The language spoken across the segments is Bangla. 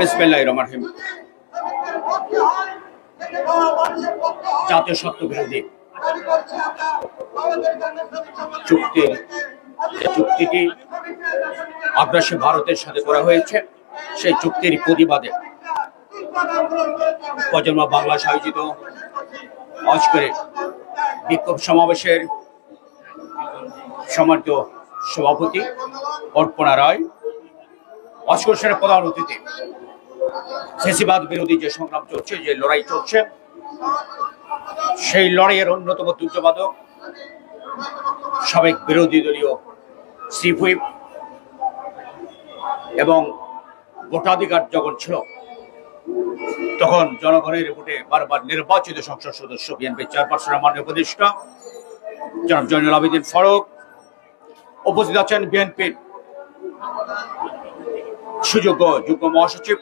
বিসমিল্লাহির রহমানির রহিম। জাতীয় সত্য বিরোধী চুক্তিটি আগ্রাসী ভারতের সাথে করা হয়েছে। সেই চুক্তির প্রতিবাদে প্রজন্ম বাংলাদেশ আয়োজিত আজকের বিক্ষোভ সমাবেশের সম্মানিত সভাপতি অর্পণা রায়, আজকের প্রধান অতিথি, ফ্যাসিবাদ বিরোধী যে সংগ্রাম চলছে, যে লড়াই চলছে, সেই লড়াইয়ের অন্যতম দুর্যোবাদক সাবেক বিরোধী দলীয় চিফ হুইপ এবং ভোটাধিকার যখন ছিল তখন জনগণের ভোটে বারবার নির্বাচিত সংসদ সদস্য বিএনপি চেয়ারপারসনের মাননীয় উপদেষ্টা জনাব জয়নুল আবেদিন ফারুক, উপস্থিত আছেন বিএনপির সুযোগ্য যুগ্ম মহাসচিব,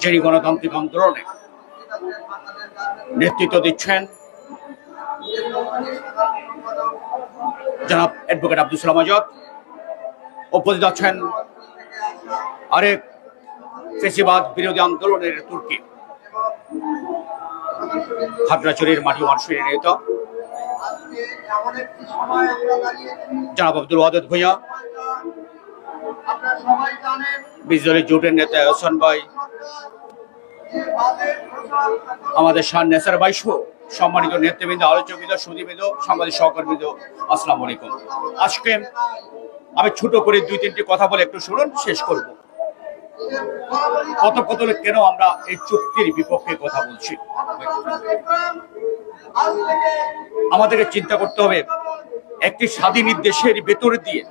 যিনি গণতান্ত্রিক আন্দোলনে নেতৃত্ব দিচ্ছেন, জনাব অ্যাডভোকেট আব্দুল সালাম আজাদ। উপস্থিত আছেন আরেক ফ্যাসিবাদ বিরোধী আন্দোলনের তুর্কি, খাগড়াছড়ির মাটি মানুষের নেতা জনাব আব্দুল ওয়াদুদ ভূঁইয়া, বিজলি জোটের নেতা হোসেন ভাই, আমাদের শান নেসার ভাই সহ সম্মানিত নেতৃবৃন্দ, আলোচকবৃন্দ, সুধীবৃন্দ, সাংবাদিক সহকর্মীবৃন্দ, আসসালামু আলাইকুম। আজকে আমি ছোট করে দুই তিনটি কথা বলে একটু শুনুন, শেষ করব। কথোপকথনে কেন আমরা এই চুক্তির বিপক্ষে কথা বলছি, আমাদেরকে চিন্তা করতে হবে। একটি স্বাধীন দেশের ভেতরে দিয়ে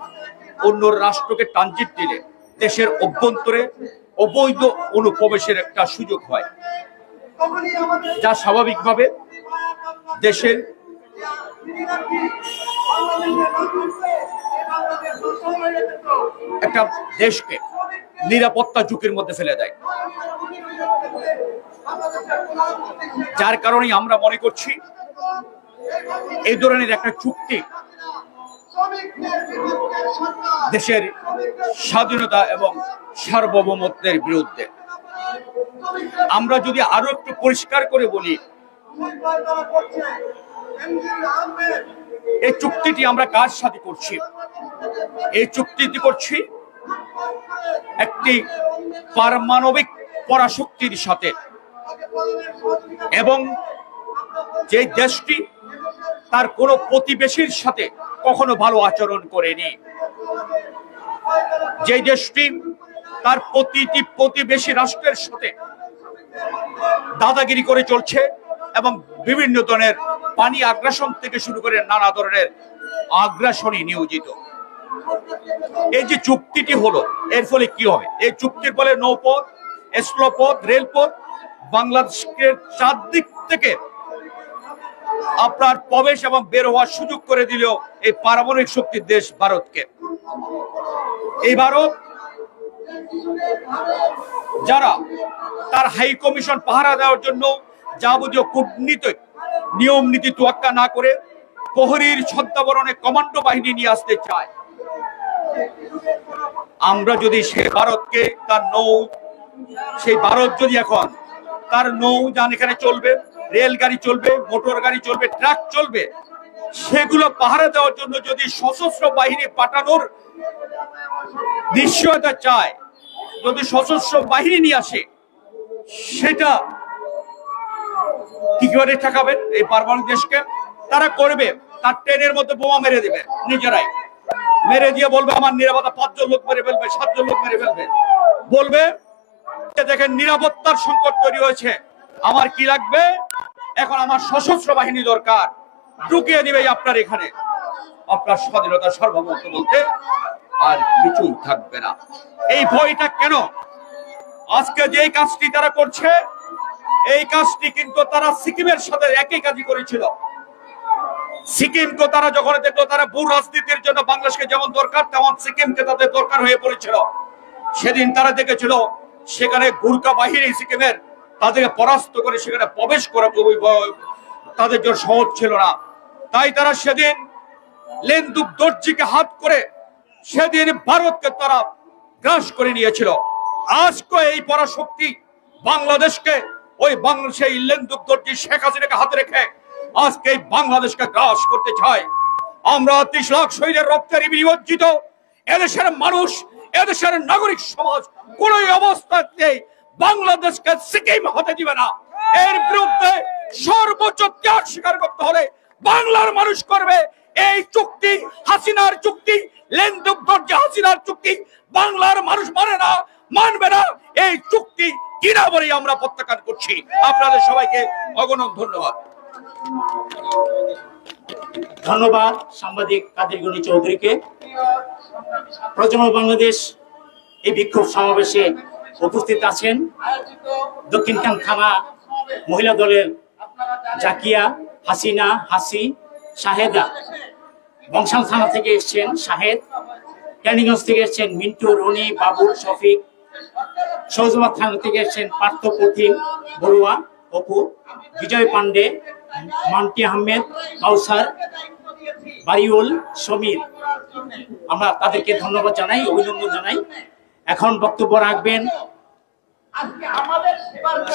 অন্য রাষ্ট্রকে ট্রানজিট দিলে দেশের অভ্যন্তরে অবৈধ অনুপ্রবেশের একটা সুযোগ হয়, যা স্বাভাবিকভাবে দেশের একটা দেশকে নিরাপত্তা ঝুঁকির মধ্যে ফেলে দেয়। যার কারণে আমরা মনে করছি এই ধরনের একটা চুক্তি দেশের স্বাধীনতা এবং সার্বভৌমত্বের বিরুদ্ধে। আমরা যদি আরো একটু পরিষ্কার করে বলি, এই চুক্তিটি আমরা কার সাথে করছি? এই চুক্তিটি করছি একটি পারমাণবিক পরাশক্তির সাথে, এবং যে দেশটি তার কোনো প্রতিবেশীর সাথে কখনো ভালো আচরণ করেনি, যে দেশটি তার প্রতিটি প্রতিবেশী রাষ্ট্রের সাথে দাদাগিরি করে চলছে এবং বিভিন্ন ধরনের পানি আগ্রাসন থেকে শুরু করে নানা ধরনের আগ্রাসনই নিয়োজিত। এই যে চুক্তিটি হলো, এর ফলে কি হবে? এই চুক্তির ফলে নৌপথ, স্থলপথ, রেলপথ বাংলাদেশের চারদিক থেকে আপনার প্রবেশ এবং বের হওয়ার সুযোগ করে দিল এই পারমাণবিক শক্তির দেশ ভারতকে। এই ভারত যারা তার হাই কমিশন পাহারা দেওয়ার জন্য যাবতীয় কূটনীতিক নিয়ম নীতি তোয়াক্কা না করে প্রহরীর ছদ্মাবরণে কমান্ডো বাহিনী নিয়ে আসতে চায়, আমরা যদি সে ভারতকে তার সেই ভারত যদি এখন তার নৌযান এখানে চলবে, রেলগাড়ি চলবে, মোটর গাড়ি চলবে, ট্রাক চলবে, সেগুলো পাহারা দেওয়ার জন্য যদি সশস্ত্র বাহিনী পাঠানোর নিশ্চয়তা চায়, যদি সশস্ত্র বাহিনী নিয়ে আসে, সেটা কি করে ঠেকাবেন এই পারমাণবিক দেশকে? তারা করবে, তার ট্রেনের মধ্যে বোমা মেরে দেবে, নিজেরাই মেরে দিয়ে বলবে আমার নিরাপত্তা 5 জন লোক মেরে ফেলবে, 7 জন লোক মেরে ফেলবে, বলবে দেখেন নিরাপত্তার সংকট তৈরি হয়েছে, আমার কি লাগবে, এখন আমার সশস্ত্র বাহিনী দরকার, ঢুকিয়ে দিবে আপনার এখানে, আপনার স্বাধীনতা সার্বভৌমত্ব বলতে আর কিছুই থাকবে না। এই ভয়টা কেন? আজকে যে কাজটি তারা করছে, এই কাজটি কিন্তু তারা সিকিমের সাথে একই কাজই করেছিল। সিকিমকে তারা যখন দেখলো তারা ভূ রাজনীতির জন্য বাংলাদেশকে যেমন দরকার, তেমন সিকিমকে তাদের দরকার হয়ে পড়েছিল। সেদিন তারা দেখেছিল সেখানে গুরকা বাহিনী সিকিমের তাদেরকে পরাস্ত করে সেখানে প্রবেশ করা তাদের জন্য সহজ ছিল না। তাই তারা সেদিন লেন্দুক দর্জিকে হাত করে সেদিন ভারতকে তারা গ্রাস করে নিয়েছিল। আজকে এই পরাশক্তি বাংলাদেশকে ওই সেই লেন্দুক দর্জি শেখ হাসিনাকে হাতে রেখে আজকে এই বাংলাদেশকে গ্রাস করতে চায়। আমরা 30 লাখ শহীদের রক্তের বিনিমজ্জিত এদেশের মানুষ, এদেশের নাগরিক সমাজ কোন অবস্থাতে বাংলাদেশকে সিকিম হতে দিবে না। এর বিরুদ্ধে সর্বোচ্চ ত্যাগ স্বীকার করতে হলে বাংলার মানুষ করবে। এই চুক্তি হাসিনার চুক্তি, লেন্দুক দর্জি হাসিনার চুক্তি বাংলার মানুষ মানে না, মানবে না। এই চুক্তি কিনা বলে আমরা প্রত্যাখ্যান করছি। আপনাদের সবাইকে অগণন ধন্যবাদ। ধন্যবাদ সাংবাদিক কাদের গনি চৌধুরীকে। প্রজন্ম বাংলাদেশ এই বিক্ষোভ সমাবেশে উপস্থিত আছেন দক্ষিণখান থানা মহিলা দলের জাকিয়া, হাসিনা, হাসি, শাহেদা। বংশাল থানা থেকে এসছেন শাহেদ। ক্যানিগঞ্জ থেকে এসছেন মিন্টু, রনি, বাবুল, শফিক। সৌজবাদ থানা থেকে এসছেন পার্থ, প্রতিম, বড়ুয়া, অপু, বিজয় পান্ডে, মান্টি আহমেদ, কাউসার, বারিউল, সমীর। আমরা তাদেরকে ধন্যবাদ জানাই, অভিনন্দন জানাই। এখন বক্তব্য রাখবেন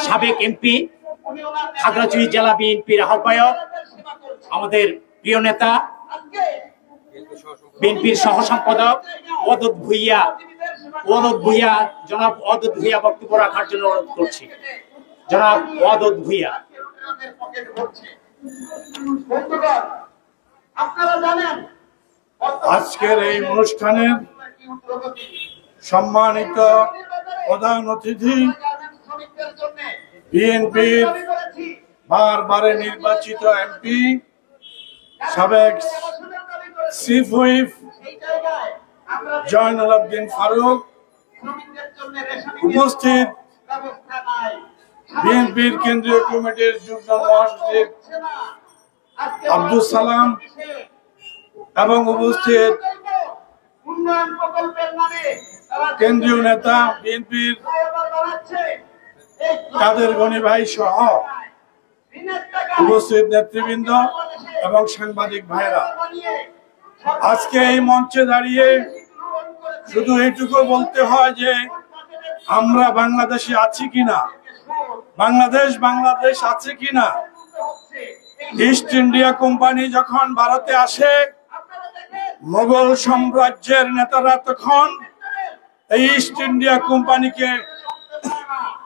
সাবেক এমপি, খাগড়াছড়ি জেলা বিএনপির আহ্বায়ক, আমাদের প্রিয় নেতা, বিএনপির সহ সম্পাদক ওয়াদুদ ভুইয়া। জনাব ওয়াদুদ ভুইয়া বক্তব্য রাখার জন্য অনুরোধ করছি। জনাব ওয়াদুদ ভুইয়া। আজকের এই অনুষ্ঠানের সম্মানিত প্রধান অতিথি, বিএনপির বারবারে নির্বাচিত এমপি, সাবেক চিফ হুইপ জয়নুল আবদিন ফারুক, উপস্থিত বিএনপির কেন্দ্রীয় কমিটির যুগ্ম মহাসচিব আব্দুল সালাম এবং উপস্থিত কেন্দ্রীয় নেতা বিএনপির কাদের গনি ভাই সহ উপস্থিত নেতৃবৃন্দ এবং সাংবাদিক ভাইরা, আজকে এই মঞ্চে দাঁড়িয়ে শুধু এইটুকু বলতে হয় যে আমরা বাংলাদেশে আছি কিনা, বাংলাদেশ আছে কিনা। ইস্ট ইন্ডিয়া কোম্পানি যখন ভারতে আসে, মোগল সাম্রাজ্যের নেতারা তখন এই ইস্ট ইন্ডিয়া কোম্পানিকে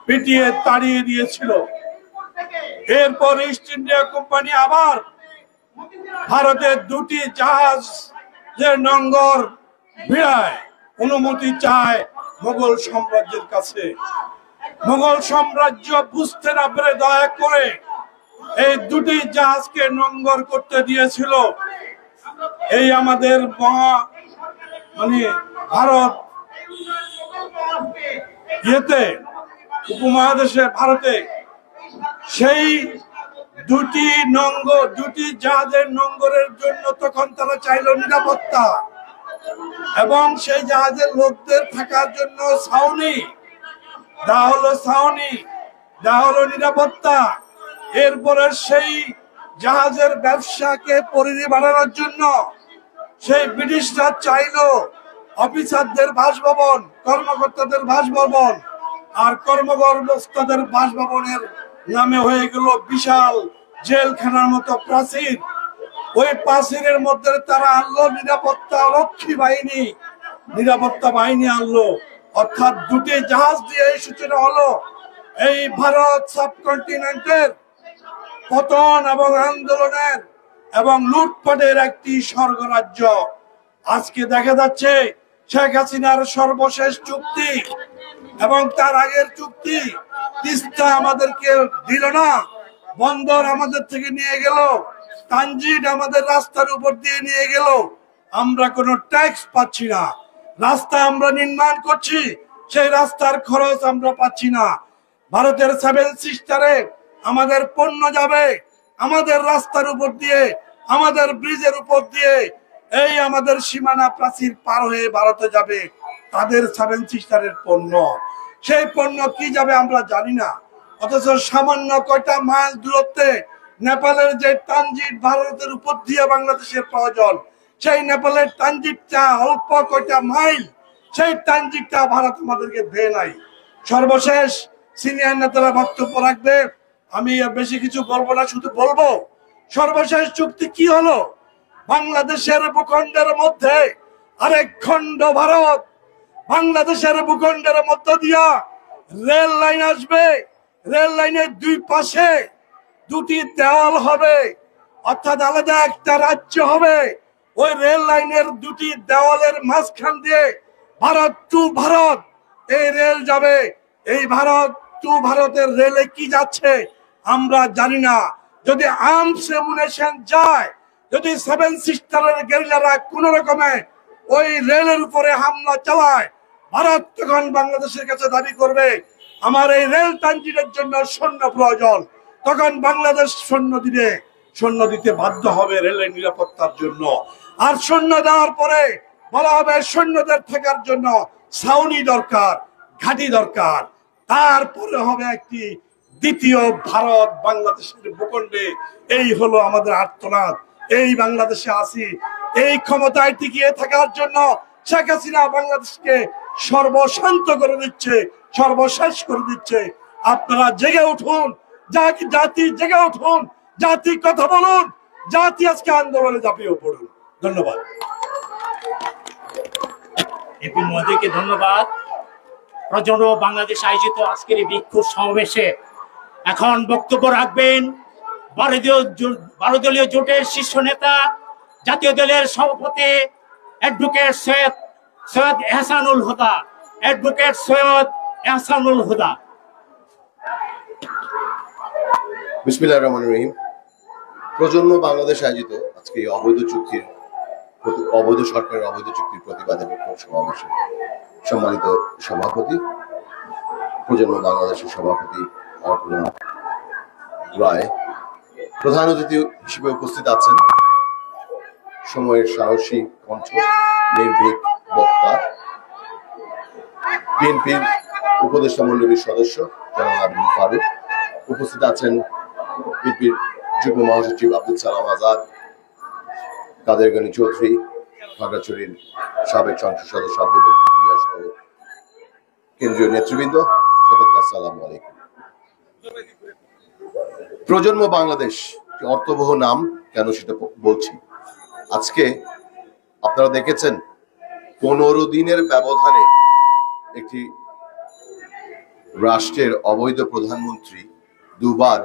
পিটিয়ে তাড়িয়ে দিয়েছিল। এরপর ইস্ট ইন্ডিয়া কোম্পানি আবার ভারতের দুটি জাহাজের নোঙ্গর ভিড়ায় অনুমতি চায় মোগল সাম্রাজ্যের কাছে। মোগল সাম্রাজ্য বুঝতে না পেরে দয়া করে এই দুটি জাহাজকে নোঙ্গর করতে দিয়েছিল। এই আমাদের ভারত উপমহাদেশে ভারতে সেই দুটি জাহাজের নোঙ্গরের জন্য তখন তারা চাইল নিরাপত্তা এবং সেই জাহাজের লোকদের থাকার জন্য ছাউনি দেওয়া হলো নিরাপত্তা। এরপরে সেই জাহাজের ব্যবসাকে পরিধি বাড়ানোর জন্য সেই ব্রিটিশরা চাইল অফিসারদের বাসভবন, কর্মকর্তাদের বাসভবন, আর কর্মকর্তাদের বাসভবনের নামে হয়ে গেল বিশাল জেলখানার মতো প্রাচীর। ওই প্রাচীরের মধ্যে তারা আনলো নিরাপত্তা বাহিনী আনলো। অর্থাৎ দুটি জাহাজ দিয়ে এই সূচনা হলো এই ভারত সাবকন্টিনেন্টের পতন এবং আন্দোলনের এবং লুটপাটের একটি স্বর্গরাজ্য। আজকে দেখা যাচ্ছে শেখ হাসিনার সর্বশেষ চুক্তি এবং তার আগের চুক্তি, তিস্তা আমাদেরকে দিল না, বন্দর আমাদের থেকে নিয়ে গেল, ট্রানজিট আমাদের রাস্তার উপর দিয়ে নিয়ে গেল, আমরা কোনো ট্যাক্স পাচ্ছি না। রাস্তা আমরা নির্মাণ করছি, সেই রাস্তার খরচ আমরা পাচ্ছি না। ভারতের 7 সিস্টারে আমাদের পণ্য যাবে আমাদের রাস্তার উপর দিয়ে, আমাদের ব্রিজের উপর দিয়ে, এই আমাদের সীমানা প্রাচীর পার হয়ে ভারতে যাবে তাদের 7 সিস্টারের পণ্য। সেই পণ্য কি যাবে আমরা জানি না। অথচ সামান্য কয়টা মাইল দূরত্বে নেপালের যে ট্রানজিট ভারতের উপর দিয়ে বাংলাদেশের প্রয়োজন, সেই নেপালের ট্রানজিটটা অল্প কয়টা মাইল, সেই ট্রানজিটটা ভারত আমাদেরকে দেয় নাই। সর্বশেষ সিনিয়র নেতারা বক্তব্য রাখবে, আমি আর বেশি কিছু বলবো না, শুধু বলবো সর্বশেষ চুক্তি কি হলো। বাংলাদেশের ভূখণ্ডের মধ্যে আরেক খণ্ড ভারত, বাংলাদেশের ভূখণ্ডের মধ্য দিয়া রেল লাইন আসবে, রেল লাইনের দুই পাশে দুটি দেওয়াল হবে, অর্থাৎ আলাদা একটা রাজ্য হবে। ওই রেল লাইনের দুটি দেওয়ালের মাঝখান দিয়ে ভারত টু ভারত এই রেল যাবে। এই ভারত টু ভারতের রেলে কি যাচ্ছে আমরা জানি না। যদি আর্মস এমুনেশন যায়, যদি সেভেন সিস্টারের গেরিলারা কোন রকমে ওই রেলের উপরে হামলা চালায়, ভারত তখন বাংলাদেশের কাছে দাবি করবে আমার এই রেল ট্রানজিটের জন্য সৈন্য প্রয়োজন। তখন বাংলাদেশ সৈন্য দিতে বাধ্য হবে রেলের নিরাপত্তার জন্য। আর সৈন্য দেওয়ার পরে বলা হবে সৈন্যদের থাকার জন্য ছাউনি দরকার, ঘাঁটি দরকার। তারপরে হবে একটি দ্বিতীয় ভারত বাংলাদেশের ভূখণ্ডে। এই হলো আমাদের আর্তনাদ। এই বাংলাদেশে আছি, এই ক্ষমতায় টিকিয়ে থাকার জন্য শেখ হাসিনা বাংলাদেশকে সর্বশান্ত করে দিচ্ছে, সর্বশেষ করে দিচ্ছে। আপনারা জেগে উঠুন, জাতি জেগে উঠুন, জাতি কথা বলুন, জাতি আজকে আন্দোলনে ঝাঁপিয়ে পড়ুন। ধন্যবাদ। এপি মহোদয়কে ধন্যবাদ। প্রজন্ম বাংলাদেশ আয়োজিত আজকের এই বিক্ষোভ সমাবেশে এখন বক্তব্য রাখবেন বারো দলীয় জোটের শীর্ষ নেতা, জাতীয় দলের সভাপতি অ্যাডভোকেট সৈয়দ এহসানুল হুদা। অ্যাডভোকেট সৈয়দ এহসানুল হুদা। বিসমিল্লাহির রহমানির রহিম। প্রজন্ম বাংলাদেশ আয়োজিত আজকে এই অবৈধ সরকারের অবৈধ চুক্তির প্রতিবাদে বিক্ষোভ সমাবেশে সম্মানিত সভাপতি, প্রজন্ম বাংলাদেশের সভাপতি অর্পণা রায়, প্রধান অতিথি হিসেবে উপস্থিত আছেন সময়ের সাহসী কণ্ঠ, নির্ভীক বক্তা, বিএনপির উপদেষ্টা মণ্ডলীর সদস্য জনাব আব্দুল ফারুক, উপস্থিত আছেন বিএনপির যুগ্ম মহাসচিব আব্দুল সালাম আজাদ, কাদের গনি চৌধুরী, খাগড়াছড়ির সাবেক সংসদ সদস্য আব্দুল ভুইয়া সহ কেন্দ্রীয় নেতৃবৃন্দ, সকলকে আসসালামু আলাইকুম। প্রজন্ম বাংলাদেশ অর্থবহ নাম, কেন সেটা বলছি। আজকে আপনারা দেখেছেন 15 দিনের ব্যবধানে একটি রাষ্ট্রের অবৈধ প্রধানমন্ত্রী দুবার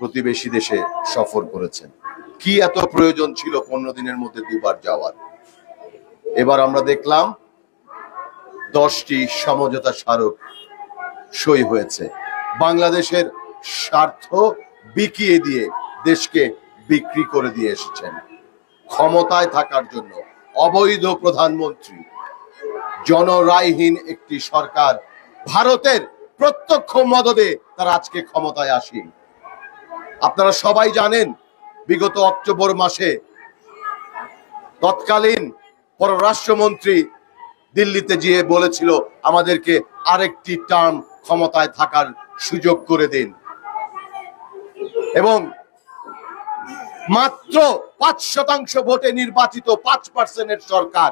প্রতিবেশী দেশে সফর করেছেন। কি এত প্রয়োজন ছিল 15 দিনের মধ্যে দুবার যাওয়ার? এবার আমরা দেখলাম 10টি সমঝোতা স্মারক সই হয়েছে। বাংলাদেশের স্বার্থ বিকিয়ে দিয়ে দেশকে বিক্রি করে দিয়ে এসেছেন ক্ষমতায় থাকার জন্য। অবৈধ প্রধানমন্ত্রী, জনরায়হীন একটি সরকার, ভারতের প্রত্যক্ষ মদদে তারা আজকে ক্ষমতায় আসেন। আপনারা সবাই জানেন বিগত অক্টোবর মাসে তৎকালীন পররাষ্ট্রমন্ত্রী দিল্লিতে গিয়ে বলেছিল আমাদেরকে আরেকটি টার্ম ক্ষমতায় থাকার সুযোগ করে দিন, এবং মাত্র 5% ভোটে নির্বাচিত 5% সরকার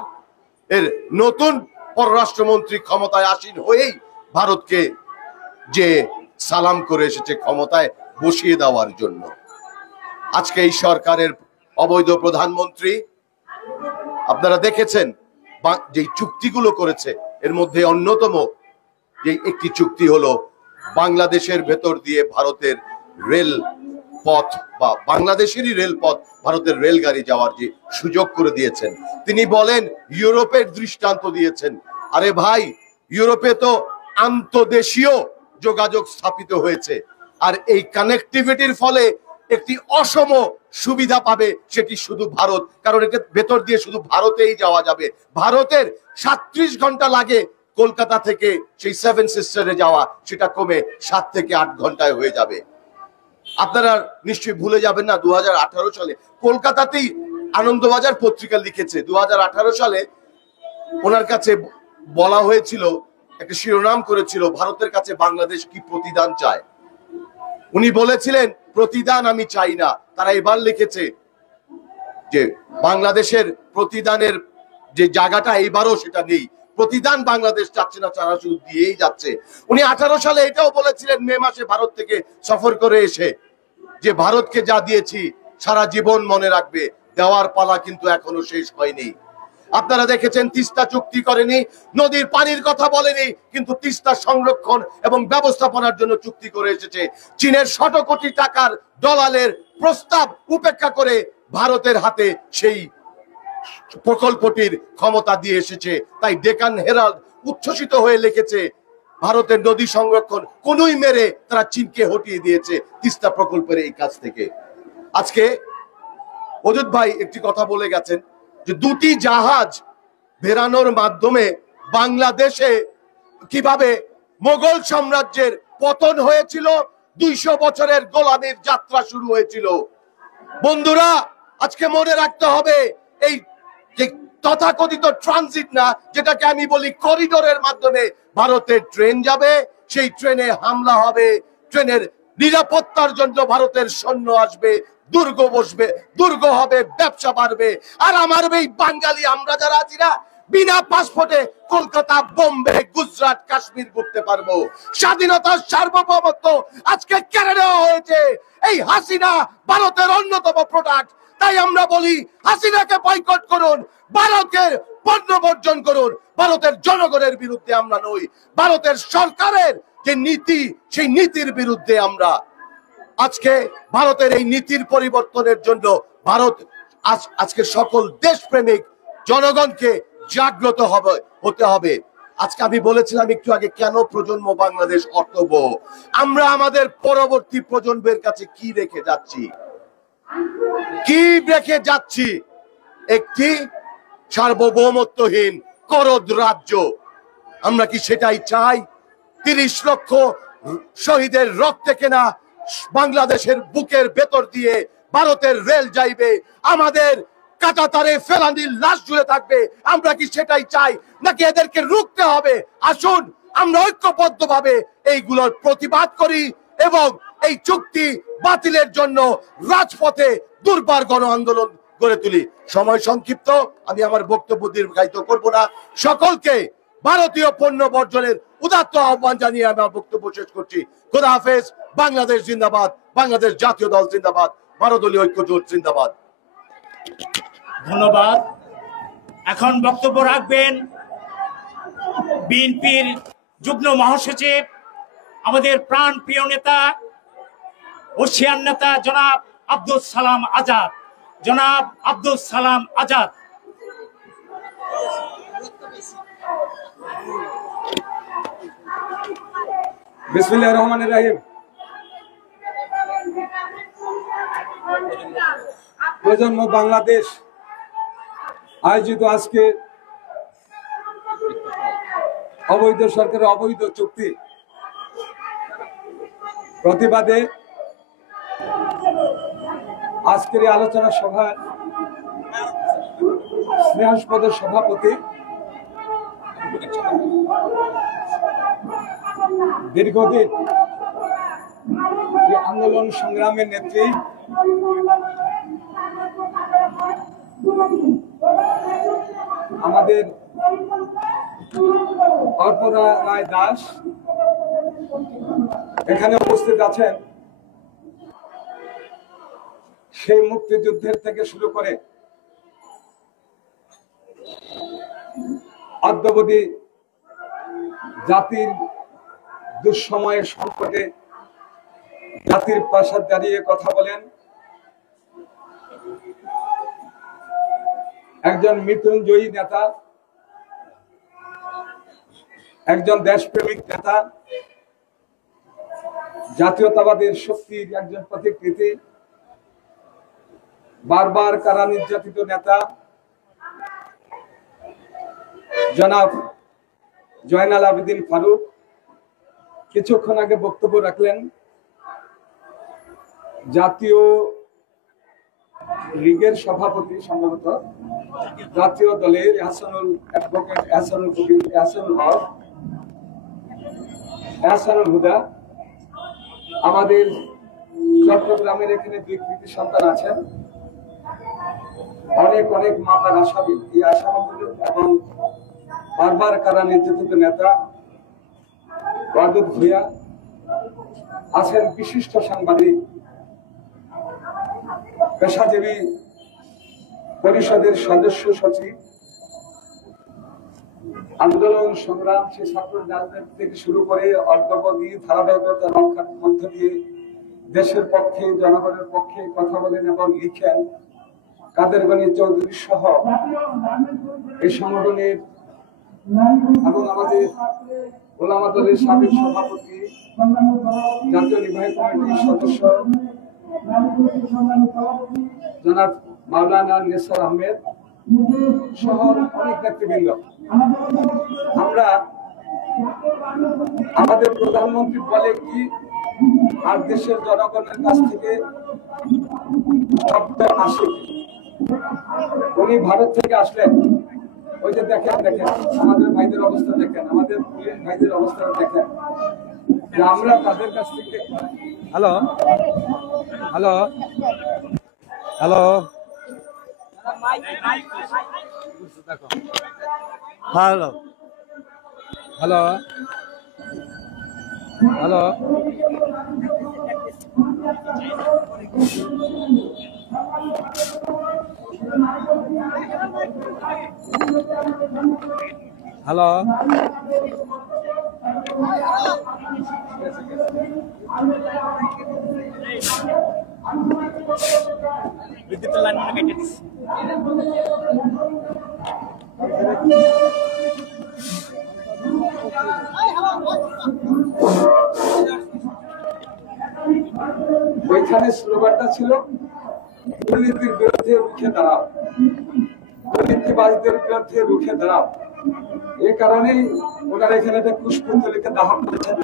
এর নতুন পররাষ্ট্রমন্ত্রী ক্ষমতায় আসীন হয়েই ভারতকে যে সালাম করে এসেছে ক্ষমতায় বসিয়ে দেওয়ার জন্য। আজকে এই সরকারের অবৈধ প্রধানমন্ত্রী, আপনারা দেখেছেন যে চুক্তিগুলো করেছে, এর মধ্যে অন্যতম যে একটি চুক্তি হলো বাংলাদেশের ভেতর দিয়ে ভারতের রেল পথ বা বাংলাদেশেরই রেলপথ ভারতের রেলগাড়ি যাওয়ার যে সুযোগ করে দিয়েছেন। তিনি বলেন ইউরোপের দৃষ্টান্ত দিয়েছেন। আরে ভাই, ইউরোপে তো আন্তদেশীয় যোগাযোগ স্থাপিত হয়েছে, আর এই কানেক্টিভিটির ফলে একটি অসম সুবিধা পাবে সেটি শুধু ভারত, কারণ এটা ভেতর দিয়ে শুধু ভারতেই যাওয়া যাবে। ভারতের 37 ঘন্টা লাগে কলকাতা থেকে সেই 7 সিস্টারে যাওয়া, সেটা কমে 7 থেকে 8 ঘন্টায় হয়ে যাবে। আপনারা নিশ্চয়ই ভুলে যাবেন না 2018 সালে কলকাতাতেই আনন্দবাজার পত্রিকা লিখেছে 2018 সালে ওনার কাছে বলা হয়েছিল, একটা শিরোনাম করেছিল ভারতের কাছে বাংলাদেশ কি প্রতিদান চায়। উনি বলেছিলেন প্রতিদান আমি চাই না। তারা এবার লিখেছে যে বাংলাদেশের প্রতিদানের যে জায়গাটা এইবারও সেটা নেই। প্রতিদান বাংলাদেশ চাচ্ছে না, তারা শুধু দিয়েই যাচ্ছে। উনি 18 সালে এটাও বলেছিলেন মে মাসে ভারত থেকে সফর করে এসে, যে ভারতকে যা দিয়েছি সারা জীবন মনে রাখবে, দেওয়ার পালা কিন্তু এখনো শেষ হয়নি। আপনারা দেখেছেন তিস্তা চুক্তি করেনি, নদীর পানির কথা বলেনি, কিন্তু তিস্তা সংরক্ষণ এবং ব্যবস্থাপনার জন্য চুক্তি করে এসেছে। চীনের শত কোটি টাকার দলালের প্রস্তাব উপেক্ষা করে ভারতের হাতে সেই প্রকল্পটির ক্ষমতা দিয়ে এসেছে। তাই ডেকান হেরাল্ড উচ্ছ্বসিত হয়ে লিখেছে, ভারতের নদী সংরক্ষণ কোনই মেরে তারা চীনকে হটিয়ে দিয়েছে তিস্তা প্রকল্পের এই কাজ থেকে। আজকে অজিত ভাই একটি কথা বলে গেছেন যে 2টি জাহাজ ভেড়ানোর মাধ্যমে বাংলাদেশে কিভাবে মোগল সাম্রাজ্যের পতন হয়েছিল, 200 বছরের গোলামীর যাত্রা শুরু হয়েছিল। বন্ধুরা, আজকে মনে রাখতে হবে, এই যে তথাকথিত ট্রানজিট না, যেটাকে আমি বলি করিডোরের মাধ্যমে ভারতের ট্রেন যাবে, সেই ট্রেনে হামলা হবে, ট্রেনের নিরাপত্তার জন্য ভারতের সৈন্য আসবে, দুর্গ বসবে, দুর্গ হবে, ব্যবসা বাড়বে। আর আমার এই বাঙালি আমরা যারা আছি না, বিনা পাসপোর্টে কলকাতা, বোম্বে, গুজরাট, কাশ্মীর ঘুরতে পারবো। স্বাধীনতার সার্বভৌমত্ব আজকে কেড়ে নেওয়া হয়েছে। এই হাসিনা ভারতের অন্যতম প্রোডাক্ট। তাই আমরা বলি, হাসিনাকে বয়কট করুন, ভারতের পণ্য বর্জন করুন। ভারতের জনগণের বিরুদ্ধে আমরা নই, ভারতের সরকারের যে নীতি, সেই নীতির বিরুদ্ধে আমরা। আজকে ভারতের এই নীতির পরিবর্তনের জন্য ভারত আজকে সকল দেশপ্রেমিক জনগণকে জাগ্রত হতে হবে। আজকে আমি বলেছিলাম একটু আগে, কেন প্রজন্ম বাংলাদেশ অর্থবহ। আমরা আমাদের পরবর্তী প্রজন্মের কাছে কি রেখে যাচ্ছি? একটি সার্বভৌমত্বহীন করদ রাজ্য। আমরা কি সেটাই চাই? 30 লক্ষ শহীদের রক্তে কেনা বাংলাদেশের বুকের ভেতর দিয়ে ভারতের রেল যাইবে, আমাদের কাঁটাতারে ফেলানির লাশ ঝুলে থাকবে। আমরা কি সেটাই চাই, নাকি এদেরকে রুখতে হবে? আসুন আমরা ঐক্যবদ্ধভাবে এইগুলোর প্রতিবাদ করি এবং এই চুক্তি বাতিলের জন্য রাজপথে দুর্বার গণ আন্দোলন গড়ে তুলি। সময় সংক্ষিপ্ত, আমি আমার বক্তব্য দীর্ঘায়িত করব না। সকলকে ভারতীয় পণ্য বর্জনের উদাত্ত আহ্বান জানিয়ে আমার বক্তব্য শেষ করছি। খোদা হাফেজ। বাংলাদেশ জিন্দাবাদ, বাংলাদেশ জাতীয় দল জিন্দাবাদ, 12 দলীয় ঐক্য জোট জিন্দাবাদ। ধন্যবাদ। এখন বক্তব্য রাখবেন বিএনপির যুগ্ম মহাসচিব, আমাদের প্রাণ প্রিয় নেতা, ওশিয়ান নেতা জনাব আব্দুল সালাম আজাদ। জনাব আব্দুল সালাম আজাদ। বিসমিল্লাহির রহমানির রহিম। প্রজন্ম বাংলাদেশ আয়োজিত আজকে অবৈধ সরকারের অবৈধ চুক্তি প্রতিবাদে আজকের এই আলোচনা সভার স্নেহাস্পদ সভাপতি, দীর্ঘদিন আন্দোলন সংগ্রামের নেত্রী, আমাদের অর্পণা রায় দাস এখানে উপস্থিত আছেন। সেই মুক্তিযুদ্ধের থেকে শুরু করে অদ্যাবধি জাতির দুঃসময়ের সংকটে জাতির পাশে দাঁড়িয়ে কথা বলেন একজন মৃত্যুঞ্জয়ী নেতা, একজন দেশপ্রেমিক নেতা, জাতীয়তাবাদের শক্তির একজন প্রতিকৃতি, বারবার কারা নির্যাতিত নেতা জনাব জয়নাল আবেদিন ফারুক কিছুক্ষণ আগে বক্তব্য রাখলেন। জাতীয় লীগের সভাপতি, সম্ভবত জাতীয় দলের এহসানুল হুদা, আমাদের চট্টগ্রামের এখানে 2 কৃতি সন্তান আছেন, অনেক অনেক মামলার আসামি এবং বারবার কারা নির্যাতিত নেতা ওয়াদুদ ভূঁইয়া আছেন বিশিষ্ট সাংবাদিক, পেশাজীবী পরিষদের সদস্য সচিব, আন্দোলন সংগ্রাম সে ছাত্র রাজনীতি থেকে শুরু করে অর্ধবধি ধারাবাহিকতা রক্ষার মধ্য দিয়ে দেশের পক্ষে জনগণের পক্ষে কথা বলেন এবং লিখেন কাদের গনি চৌধুরী সহ এই সংগঠনের এবং আমাদের ওলামা দলের সাবেক সভাপতি, জাতীয় নির্বাহী কমিটির সদস্য জনাব মাওলানা নেসার আহমেদ সহ অনেক নেতৃবৃন্দ, আমরা আমাদের প্রধানমন্ত্রী বলে কি আর দেশের জনগণের কাছ থেকে শব্দ আসে কি? উনি ভারত থেকে আসলেন, ওই যে দেখেন আমাদের ভাইদের অবস্থা দেখেন, আমাদের পুলিশ ভাইদের অবস্থা দেখেন, যে আমরা তাদের কাছ থেকে hello hello hello hello hello hello hello বিদ্যুতের লাইন মনে কেটে দিচ্ছে। ওইখানে স্লোগানটা ছিল দুর্নীতির বিরুদ্ধে রুখে দাঁড়াও, দুর্নীতিবাজদের বিরুদ্ধে রুখে দাঁড়াও। এই কারণেই ওনারা এখানে একটা পুষ্পতলিকে দাহ করেছেন।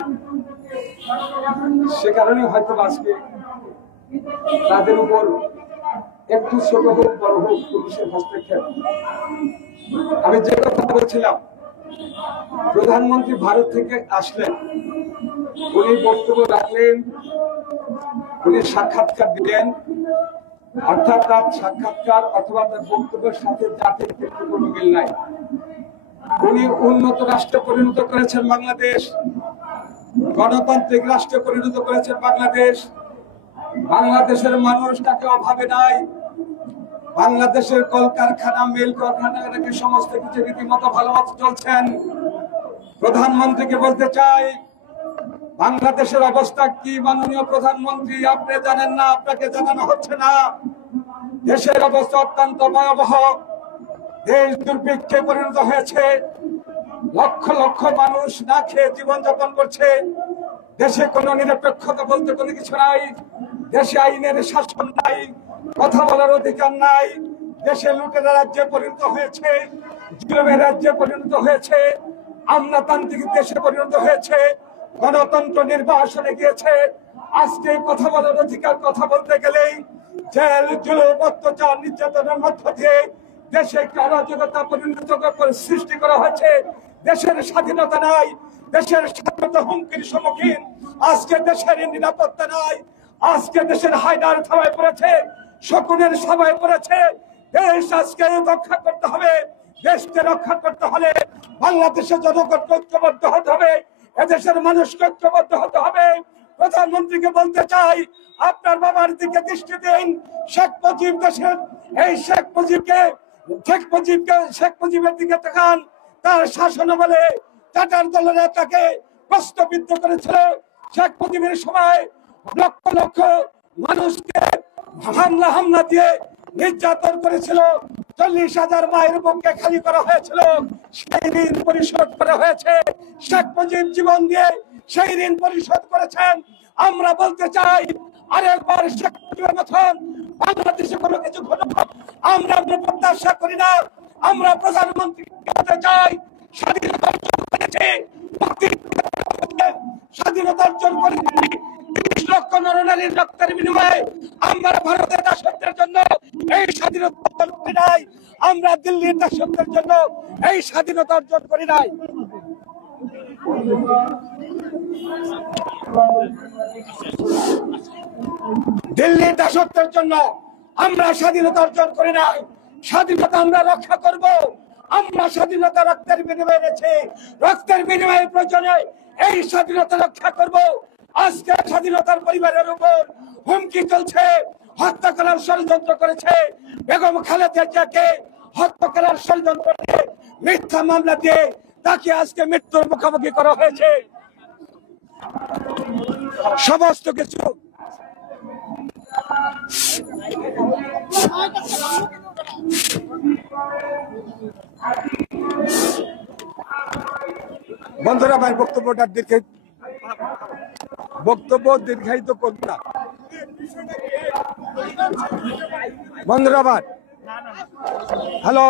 সে কারণে হয়তো আজকে তাদের উপর একটু ছোট হোক বড় হোক পুলিশের হস্তক্ষেপ। আমি যে কথা বলছিলাম, প্রধানমন্ত্রী ভারত থেকে আসলেন, উনি বক্তব্য রাখলেন, উনি সাক্ষাৎকার দিলেন, অর্থাৎ তার সাক্ষাৎকার অথবা তার বক্তব্যের সাথে জাতির ক্ষেত্রে কোনো মিল নাই। উনি উন্নত রাষ্ট্রে পরিণত করেছেন বাংলাদেশ, গণতান্ত্রিক রাষ্ট্রে পরিণত করেছেন বাংলাদেশ। বাংলাদেশের মানুষ তাকে অভাবে নাই। বাংলাদেশের কলকারখানা, মিল কারখানা সমস্ত কিছু রীতিমতো ভালোমতো চলছেন। প্রধানমন্ত্রীকে বলতে চাই, বাংলাদেশের অবস্থা কি মাননীয় প্রধানমন্ত্রী আপনি জানেন না, আপনাকে জানানো হচ্ছে না। দেশের অবস্থা অত্যন্ত ভয়াবহ, দেশ দুর্ভিক্ষে পরিণত হয়েছে, লক্ষ লক্ষ মানুষ না খেয়ে জীবনযাপন করছে। দেশে কোনো নিরপেক্ষতা বলতে কোনো কিছু নাই, দেশে আইনের শাসন নাই, কথা বলার অধিকার নাই। দেশে লুটেরা রাজ্যে পরিণত হয়েছে, জুলুমের রাজ্যে পরিণত হয়েছে, আমলাতান্ত্রিক দেশে পরিণত হয়েছে, গণতন্ত্র নির্বাসনে গিয়েছে। আজকে কথা বলার অধিকার কথা বলতে গেলেই জেল, জুলুম, অত্যাচার, নির্যাতনের মধ্য দিয়ে দেশে একটি অরাজকতা পরিণত সৃষ্টি করা হয়েছে। দেশের স্বাধীনতা নাই, দেশের স্বাধীনতা হুমকির সম্মুখীন। আজকে দেশের নিরাপত্তা নাই, আজকে দেশের হায়দার থাবায় পড়েছে, শকুনের সভায় পড়েছে। দেশ আজকে রক্ষা করতে হবে। দেশকে রক্ষা করতে হলে বাংলাদেশের জনগণকে ঐক্যবদ্ধ হতে হবে, এদেশের মানুষকে ঐক্যবদ্ধ হতে হবে। প্রধানমন্ত্রীকে বলতে চাই, আপনার বাবার দিকে দৃষ্টি দিন। শেখ মুজিব দেশের এই শেখ মুজিবের দিকে তাকান। তার শাসন বলে টাটার দলেরা তাকে প্রশ্নবিদ্ধ করেছিল। শেখ মুজিবের সময় লক্ষ লক্ষ মানুষকে হামলা দিয়ে নির্যাতন করেছিল। 40,000 মায়ের বুককে খালি করা হয়েছিল, সেই ঋণ পরিশোধ করা হয়েছে। শেখ মুজিব জীবন দিয়ে সেই ঋণ পরিশোধ করেছেন। আমরা বলতে চাই, আরেকবার শেখ মুজিবের মতন বাংলাদেশে কোনো কিছু ঘটুক আমরা প্রত্যাশা করি না। আমরা প্রধানমন্ত্রীকে বলতে চাই, স্বাধীনতা অর্জন করেছে, স্বাধীনতা অর্জন করেছে 30 লক্ষ নরনারীর রক্তের বিনিময়ে। আমরা ভারতের দাসত্বের জন্য এই স্বাধীনতা অর্জন করি নাই, আমরা দিল্লির দাসত্বের জন্য এই স্বাধীনতা অর্জন করি নাই। দিল্লির দাসত্বের জন্য আমরা স্বাধীনতা অর্জন করি নাই। স্বাধীনতা আমরা রক্ষা করব। আমরা স্বাধীনতা রক্তের বিনিময়ে এনেছি, রক্তের বিনিময়ে প্রয়োজনে এই স্বাধীনতা রক্ষা করব। আজকে স্বাধীনতার পরিবারের উপর হুমকি চলছে, হত্যা করার ষড়যন্ত্র করেছে। বেগম খালেদা জিয়াকে হত্যা করার ষড়যন্ত্র করে মিথ্যা মামলা দিয়ে তাকে আজকে মৃত্যুর মুখোমুখি করা হয়েছে। সমস্ত কিছু বন্ধুরা, ভাই বক্তব্য দীর্ঘায়িত করব না। বন্ধুরা, ভাই হ্যালো,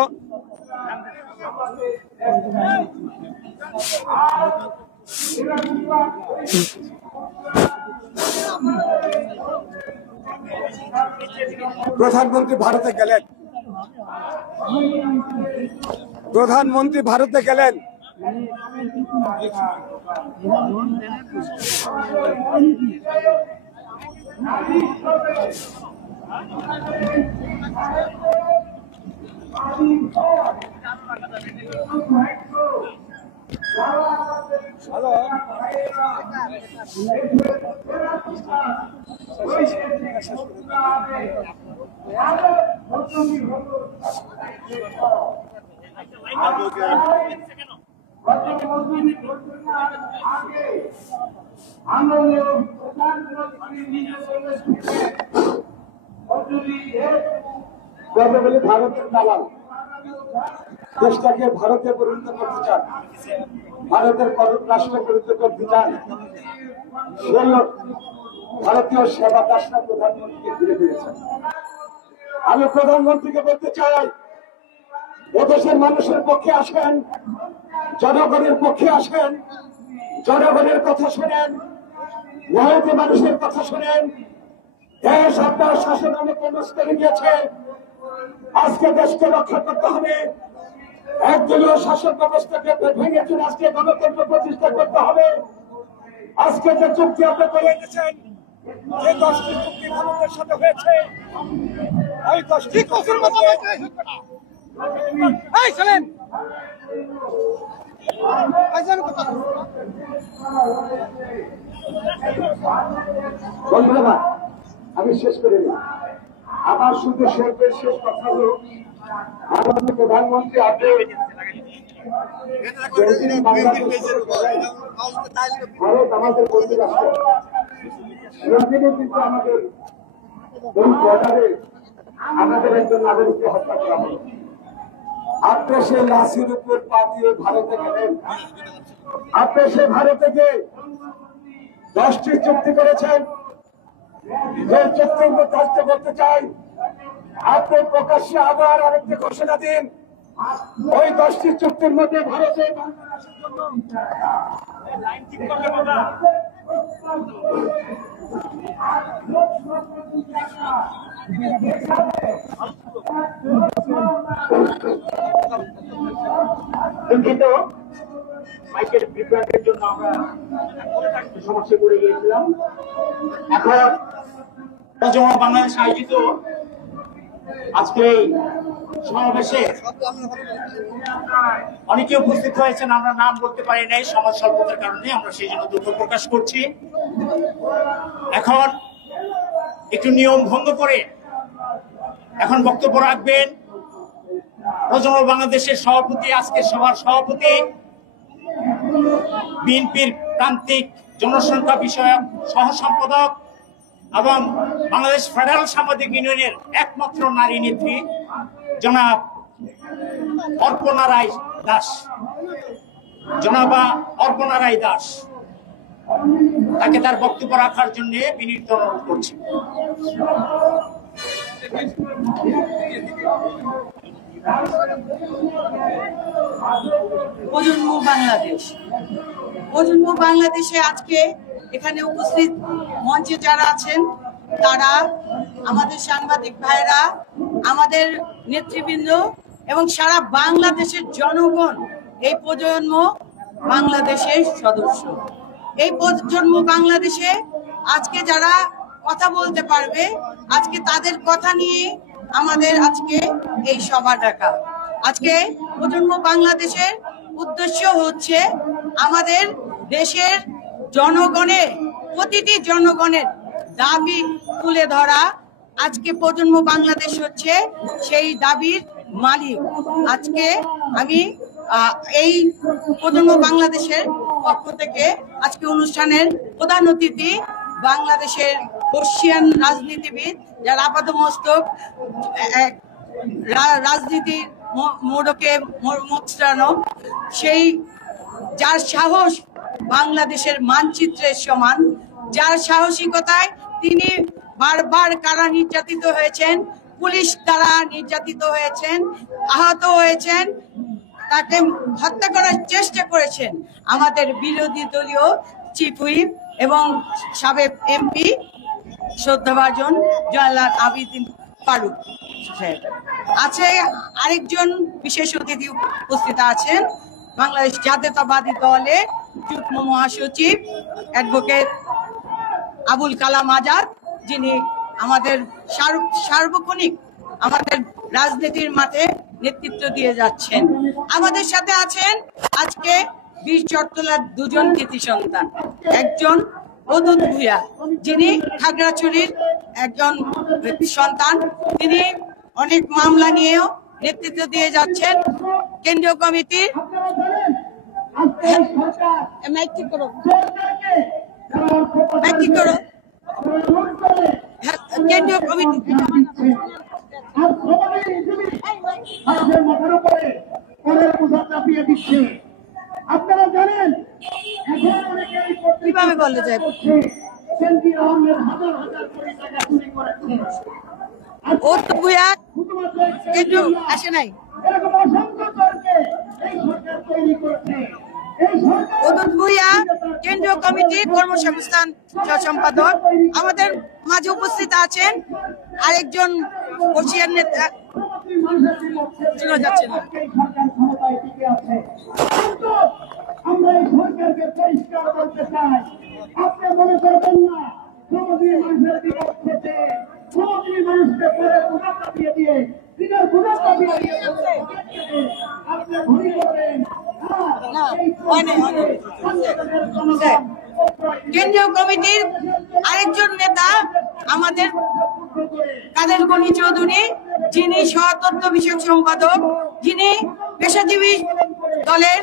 প্রধানমন্ত্রী ভারতে গেলেন, ভারতের দালাল দেশটাকে ভারতে পরিণত করতে চান, ভারতের রাষ্ট্রে পরিণত করতে চান। সেই ভারতীয় সেবা দাসরা প্রধানমন্ত্রীকে ঘিরে ফিরেছেন। আমি প্রধানমন্ত্রীকে বলতে চাই, এদেশের মানুষের পক্ষে আসেন, জনগণের পক্ষে আসেন, জনগণের কথা শোনেন, মেহনতি মানুষের কথা শোনেন। দেশ আপনার শাসন অনেকে নষ্ট হয়ে গিয়েছে। আজকে দেশকে রক্ষা করতে হবে, একদলীয় শাসন ব্যবস্থাকে ভেঙে চুরে আজকে গণতন্ত্র প্রতিষ্ঠা করতে হবে। আজকে যে চুক্তি আপনি করে এনেছেন, যে 10টি চুক্তি ভারতের সাথে হয়েছে, ওই 10টি চুক্তির মধ্যে বন্ধুরা, আমি শেষ করে দিই। আমার শুধু শেষ কথা হল, আমাদের প্রধানমন্ত্রী আপনি ভারত আমাদের বন্ধু রাষ্ট্র, কিন্তু আমাদের ওই বর্ডারে আমাদের একজন নাগরিককে হত্যা করা হলো। আপনি সেই লাশির উপর পা দিয়ে ভারতে গেলেন, আপনি সে ভারতে গিয়ে 10টি চুক্তি করেছেন। যে চুক্তির মধ্যে আসতে বলতে চাই, আপনি প্রকাশ্যে আবার আরেকটি ঘোষণা দিন। ওই 10টি চুক্তির মধ্যে ভারতে দুঃখিত, মাইকের বিভ্রাটের জন্য আমরা সমস্যা করে গিয়েছিলাম। এখন বাংলাদেশ আয়োজিত আজকে সমাবেশে অনেকে উপস্থিত হয়েছেন, আমরা নাম বলতে পারি নাই সময় স্বল্পতার কারণে, আমরা সেই জন্য দুঃখ প্রকাশ করছি। এখন একটু নিয়ম ভঙ্গ করে এখন বক্তব্য রাখবেন প্রজন্ম বাংলাদেশের সভাপতি, আজকে সভার সভাপতি, বিএনপির প্রান্তিক জনসংখ্যা বিষয়ক সহ সম্পাদক এবং বাংলাদেশ ফেডারেল সাংবাদিক ইউনিয়নের একমাত্র নারী নেত্রী জনাব অর্পণা রায় দাস, তাকে তার বক্তব্য রাখার জন্য বিনীত অনুরোধ করছি। প্রজন্ম বাংলাদেশে আজকে এখানে উপস্থিত মঞ্চে যারা আছেন, তারা আমাদের সাংবাদিক ভাইরা, আমাদের নেতৃবৃন্দ এবং সারা বাংলাদেশের জনগণ এই প্রজন্ম বাংলাদেশের সদস্য। এই প্রজন্ম বাংলাদেশে আজকে যারা কথা বলতে পারবে, আজকে তাদের কথা নিয়ে আমাদের আজকে এই সভা ডাকা। আজকে প্রজন্ম বাংলাদেশের উদ্দেশ্য হচ্ছে আমাদের দেশের জনগণের, প্রতিটি জনগণের দাবি তুলে ধরা। আজকে প্রজন্ম বাংলাদেশ হচ্ছে সেই দাবির মালিক। আজকে আমি এই প্রজন্ম বাংলাদেশের পক্ষ থেকে আজকে অনুষ্ঠানের প্রধান অতিথি বাংলাদেশের বর্ষিয়ান রাজনীতিবিদ, যারা আপাতমস্তক রাজনীতির মোড়কে মোচড়ানো, সেই যার সাহস বাংলাদেশের মানচিত্রের সমান, যার সাহসিকতায় তিনি বারবার কারা নির্যাতিত হয়েছেন, পুলিশ দ্বারা নির্যাতিত হয়েছেন, আহত হয়েছেন, তাকে হত্যা করার চেষ্টা করেছেন আমাদের বিরোধী দলীয় চিফ হুইপ এবং সাবেক এমপি শ্রদ্ধাভাজন জয়নাল আবেদিন ফারুক সাহেব। আছে আরেকজন বিশেষ অতিথি উপস্থিত আছেন বাংলাদেশ জাতীয়তাবাদী দলের যুগ্ম মহাসচিব অ্যাডভোকেট আবুল কালাম আজাদ, যিনি আমাদের সার্বক্ষণিক আমাদের রাজনীতির মাঠে নেতৃত্ব দিয়ে যাচ্ছেন। আমাদের সাথে আছেন আজকে বীর চট্টলার দুজন কৃতি সন্তান, একজন অদূত ভূঁইয়া, যিনি খাগড়াছড়ির একজন সন্তান, তিনি অনেক মামলা নিয়েও নেতৃত্ব দিয়ে যাচ্ছেন। কেন্দ্রীয় কমিটির কেন্দ্রীয় কমিটি আপনারা জানেন কিভাবে বলা যায়, আসে নাই অদূত ভূঁইয়া কেন্দ্রীয় কমিটি কর্মসংস্থান সম্পাদক। আমাদের মাঝে উপস্থিত আছেন আরেকজন বর্ষিয়ান নেতা, শোনা যাচ্ছে না। আমরা এই সরকারকে পরিষ্কার করতে চাই, আপনি মনে করবেন না সমাজের মানুষের বিপক্ষে, সমাজের মানুষকে পরে বোঝাটা দিয়ে দিয়ে দিনের বোঝাটা দিয়ে দিয়ে আপনি ভুল করবেন। কেন্দ্রীয় কমিটির আরেকজন নেতা আমাদের কাদের গনি চৌধুরী, যিনি সহতত্ত্ব বিষয়ক সম্পাদক, যিনি পেশাজীবী দলের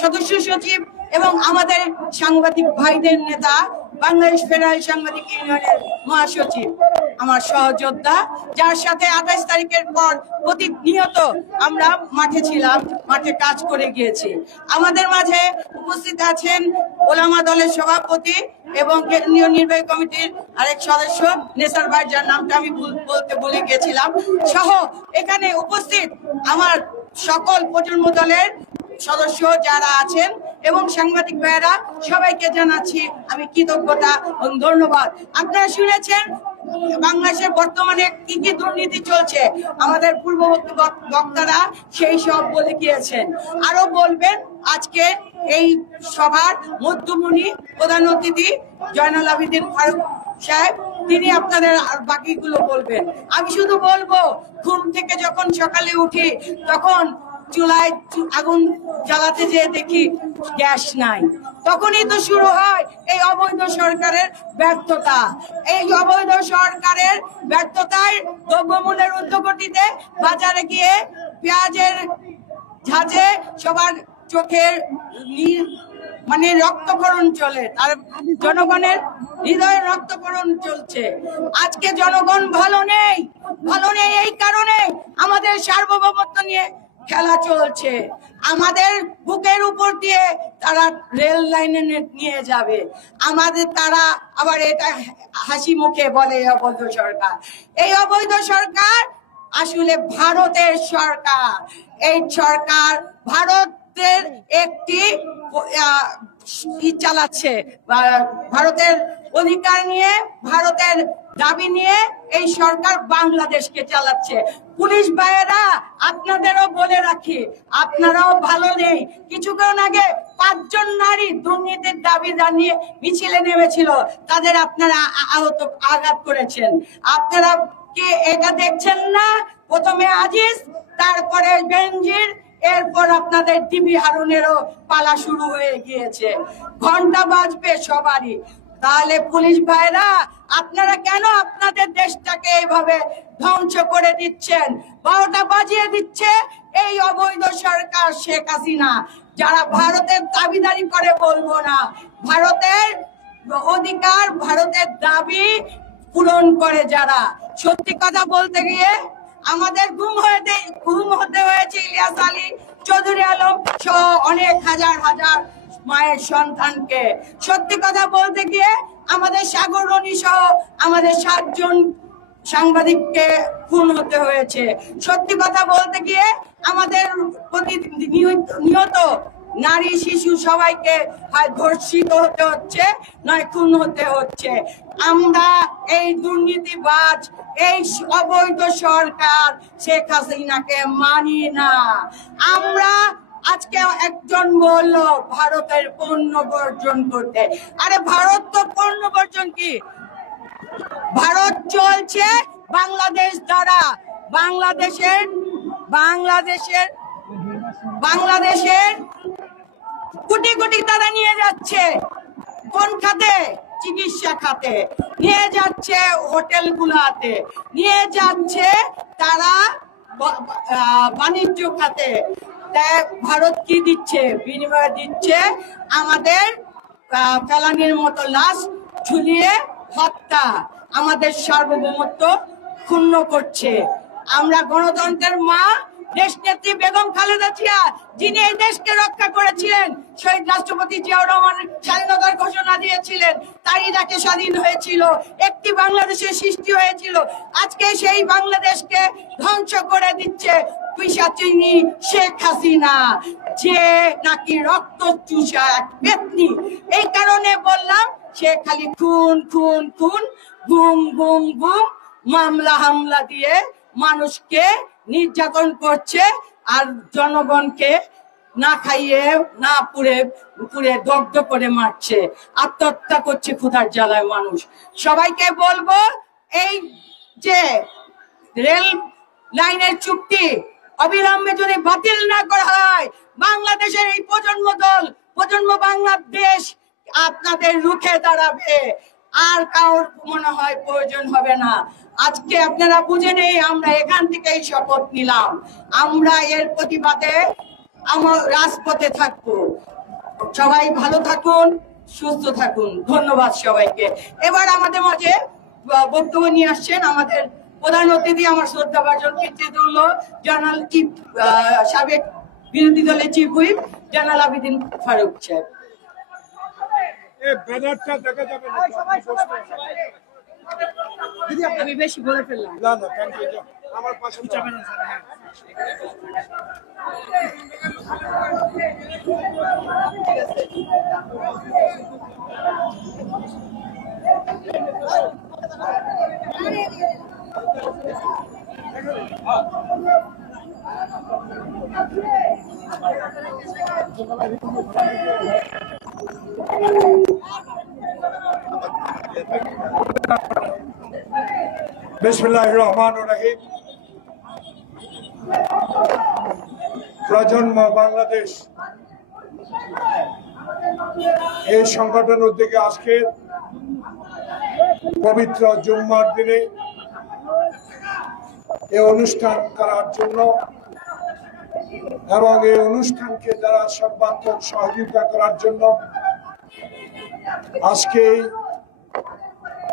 সদস্য সচিব এবং আমাদের সাংবাদিক ভাইদের নেতা, বাংলাদেশ ফেডারেল সাংবাদিক ইউনিয়নের মহাসচিব, আমার সহযোদ্ধা, যার সাথে 28 তারিখের পর প্রতিনিয়ত আমরা মাঠে ছিলাম, মাঠে কাজ করে গিয়েছি। আমাদের মাঝে উপস্থিত আছেন ওলামা দলের সভাপতি এবং কেন্দ্রীয় নির্বাহী কমিটির আরেক সদস্য নেসার ভাই, যার নামটা আমি বলতে ভুলে গেছিলাম, সহ এখানে উপস্থিত আমার সকল প্রজন্ম দলের সদস্য যারা আছেন এবং সাংবাদিক ভাইয়েরা, সবাইকে জানাচ্ছি আমি কৃতজ্ঞতা এবং ধন্যবাদ। আপনারা শুনেছেন বাংলাদেশে বর্তমানে কি কি দুর্নীতি চলছে, আমাদের পূর্ববর্তী বক্তারা সেই সব বলে গিয়েছেন, আরো বলবেন। আজকে এই সভার মধ্যমণি প্রধান অতিথি জয়নাল আবেদিন ফারুক সাহেব, তিনি আপনাদের আর বাকিগুলো বলবেন। আমি শুধু বলবো, ঘুম থেকে যখন সকালে উঠি তখন চুলায় আগুন জ্বালাতে যেয়ে দেখি গ্যাস নাই, তখনই তো শুরু হয় এই অবৈধ সরকারের ব্যর্থতা। এই অবৈধ সরকারের ব্যর্থতায় দ্রব্যমূল্যের ঊর্ধ্বগতিতে বাজারে গিয়ে পেঁয়াজের ঝাঁঝে সবার চোখের মানে রক্তক্ষরণ চলে, আর জনগণের হৃদয়ে রক্তক্ষরণ চলছে। আজকে জনগণ ভালো নেই এই কারণে আমাদের সার্বভৌমত্ব নিয়ে খেলা চলছে। আমাদের বুকের উপর দিয়ে তারা রেল লাইনে নিয়ে যাবে, আমাদের তারা আবার এটা হাসি মুখে বলে অবৈধ সরকার। এই অবৈধ সরকার আসলে ভারতের সরকার। এই সরকার ভারতের একটি চালাচ্ছে, ভারতের অধিকার নিয়ে, ভারতের দাবি নিয়ে এই সরকার বাংলাদেশকে চালাচ্ছে। পুলিশ ভাইয়েরা, আপনাদেরও বলে রাখি, আপনারাও ভালো নেই। কিছুক্ষণ আগে 5 জন নারী দুর্নীতির দাবি জানিয়ে মিছিলে নেমেছিল, তাদের আপনারা আঘাত করেছেন। আপনারা কি এটা দেখছেন না? প্রথমে আজিজ, তারপরে বেনজির, এরপর আপনাদের ডিবি হারুনেরও পালা শুরু হয়ে গিয়েছে। ঘন্টা বাজবে সবারই। তাহলে পুলিশ ভাইরা, আপনারা কেন আপনাদের দেশটাকে এইভাবে ধ্বংস করে দিচ্ছেন? 12টা বাজিয়ে দিচ্ছে এই অবৈধ সরকার শেখ হাসিনা, যারা ভারতের দাবিদারি করে বলবো না, ভারতের অধিকার, ভারতের দাবি পূরণ করে যারা। সত্যি কথা বলতে গিয়ে আমাদের গুম হতে হয়েছে ইলিয়াস আলী, চৌধুরী আলম সহ অনেক হাজার হাজার মায়ের সন্তানকে। সত্যি কথা বলতে গিয়ে আমাদের সাগর রনি সহ আমাদের 7 জন সাংবাদিককে খুন হতে হয়েছে। সত্যি কথা বলতে গিয়ে আমাদের নিহত নারী শিশু সবাইকে হয় ধর্ষিত হতে হচ্ছে, নয় খুন হতে হচ্ছে। আমরা এই দুর্নীতিবাজ, এই অবৈধ সরকার শেখ হাসিনাকে মানি না। আমরা আজকে একজন বলল ভারতের পণ্য বর্জন করতে। আরে ভারত তো পণ্য বর্জন কি? ভারত চলছে বাংলাদেশ দ্বারা। বাংলাদেশের কোটি কোটি তারা নিয়ে যাচ্ছে কোন খাতে? চিকিৎসা খাতে নিয়ে যাচ্ছে, হোটেলগুলোতে নিয়ে যাচ্ছে, তারা বাণিজ্য খাতে। ভারত কি দিচ্ছে? বিনিময়ে দিচ্ছে আমাদের ফেলানির মতো লাশ ঝুলিয়ে হত্যা, আমাদের সার্বভৌমত্ব ক্ষুণ্ণ করছে। আমরা গণতন্ত্রের মা দেশনেত্রী বেগম খালেদা জিয়া, যিনি এই দেশকে রক্ষা করেছিলেন, শহীদ রাষ্ট্রপতি জিয়াউর রহমান স্বাধীনতার ঘোষণা দিয়েছিলেন, তারই ডাকে স্বাধীন হয়েছিল, একটি বাংলাদেশের সৃষ্টি হয়েছিল। আজকে সেই বাংলাদেশকে ধ্বংস করে দিচ্ছে পিশাচিনী শেখ হাসিনা, যে নাকি রক্ত চুষা এক পেতনি। এই কারণে বললাম, সে খালি খুন খুন খুন, গুম গুম গুম, মামলা হামলা দিয়ে মানুষকে নির্যাতন করছে, আর জনগণকে না খাইয়ে না পুড়ে দগ্ধ করে মারছে, আত্মহত্যা করছে ক্ষুধার জ্বালায় মানুষ। সবাইকে বলবো, এই যে রেল লাইনের চুক্তি অবিলম্বে যদি বাতিল না করা হয়, বাংলাদেশের এই প্রজন্ম বাংলাদেশ আপনাদের রুখে দাঁড়াবে, আর কারোর মনে হয় প্রয়োজন হবে না। আজকে আপনারা বুঝে নেই, আমরা এখান থেকেই শপথ নিলাম, আমরা এর প্রতিবাদে আমার রাজপথে থাকবো। সবাই ভালো থাকুন, সুস্থ থাকুন। ধন্যবাদ সবাইকে। এবার আমাদের মাঝে বক্তব্য নিয়ে আসছেন আমাদের প্রধান অতিথি, আমার শ্রদ্ধাভাজন কীর্তিতুল্য জয়নাল চিফ, সাবেক বিরোধী দলের চিফ হুইপ জয়নাল আবেদিন ফারুক সাহেব। আমি বেশি বলে ফেললাম। আমার পাশে বিসমিল্লাহির রহমানির রহিম। প্রজন্ম বাংলাদেশ এই সংগঠন উদ্যোগে আজকে পবিত্র জুম্মার দিনে এই অনুষ্ঠান করার জন্য এবং এই অনুষ্ঠানকে যারা সর্বাত্মক সহযোগিতা করার জন্য আজকে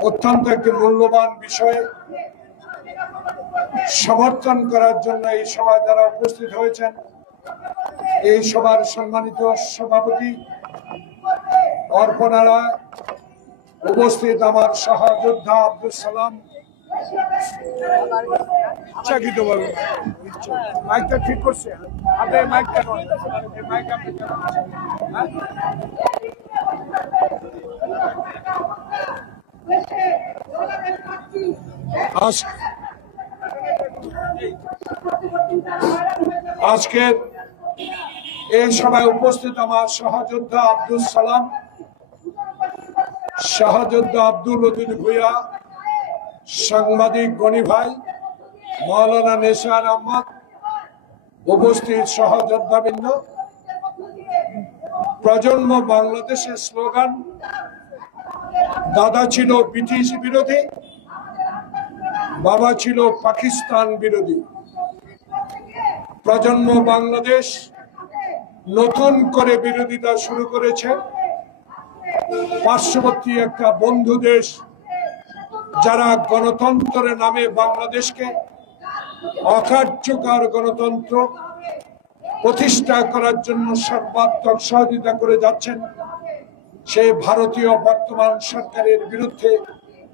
অত্যন্ত একটি মূল্যবান বিষয় সমর্থন করার জন্য এই সভায় যারা উপস্থিত হয়েছেন, এই সভার সম্মানিত সভাপতি অর্পণা রায়, উপস্থিত আমার সহযোদ্ধা আব্দুল সালাম, মাইকটা ঠিক করছে, আপনার মাইকটা মাইক আপনি আজকে এই সভায় উপস্থিত আমার সহযোদ্ধা আব্দুল সালাম, সহযোদ্ধা আব্দুল উদ্দিন ভুইয়া, সাংবাদিক গনি ভাই, মাওলানা নেশার আহমদ, উপস্থিত সহযোদ্ধাবৃন্দ, প্রজন্ম বাংলাদেশের স্লোগান দাদা ছিল ব্রিটিশ বিরোধী, বাবা ছিল পাকিস্তান বিরোধী। প্রজন্ম বাংলাদেশ নতুন করে বিরোধিতা শুরু করেছে পার্শ্ববর্তী একটা বন্ধু দেশ যারা গণতন্ত্রের নামে বাংলাদেশকে অকার্যকর গণতন্ত্র প্রতিষ্ঠা করার জন্য সর্বাত্মক সহযোগিতা করে যাচ্ছেন। সেই ভারতীয় বর্তমান সরকারের বিরুদ্ধে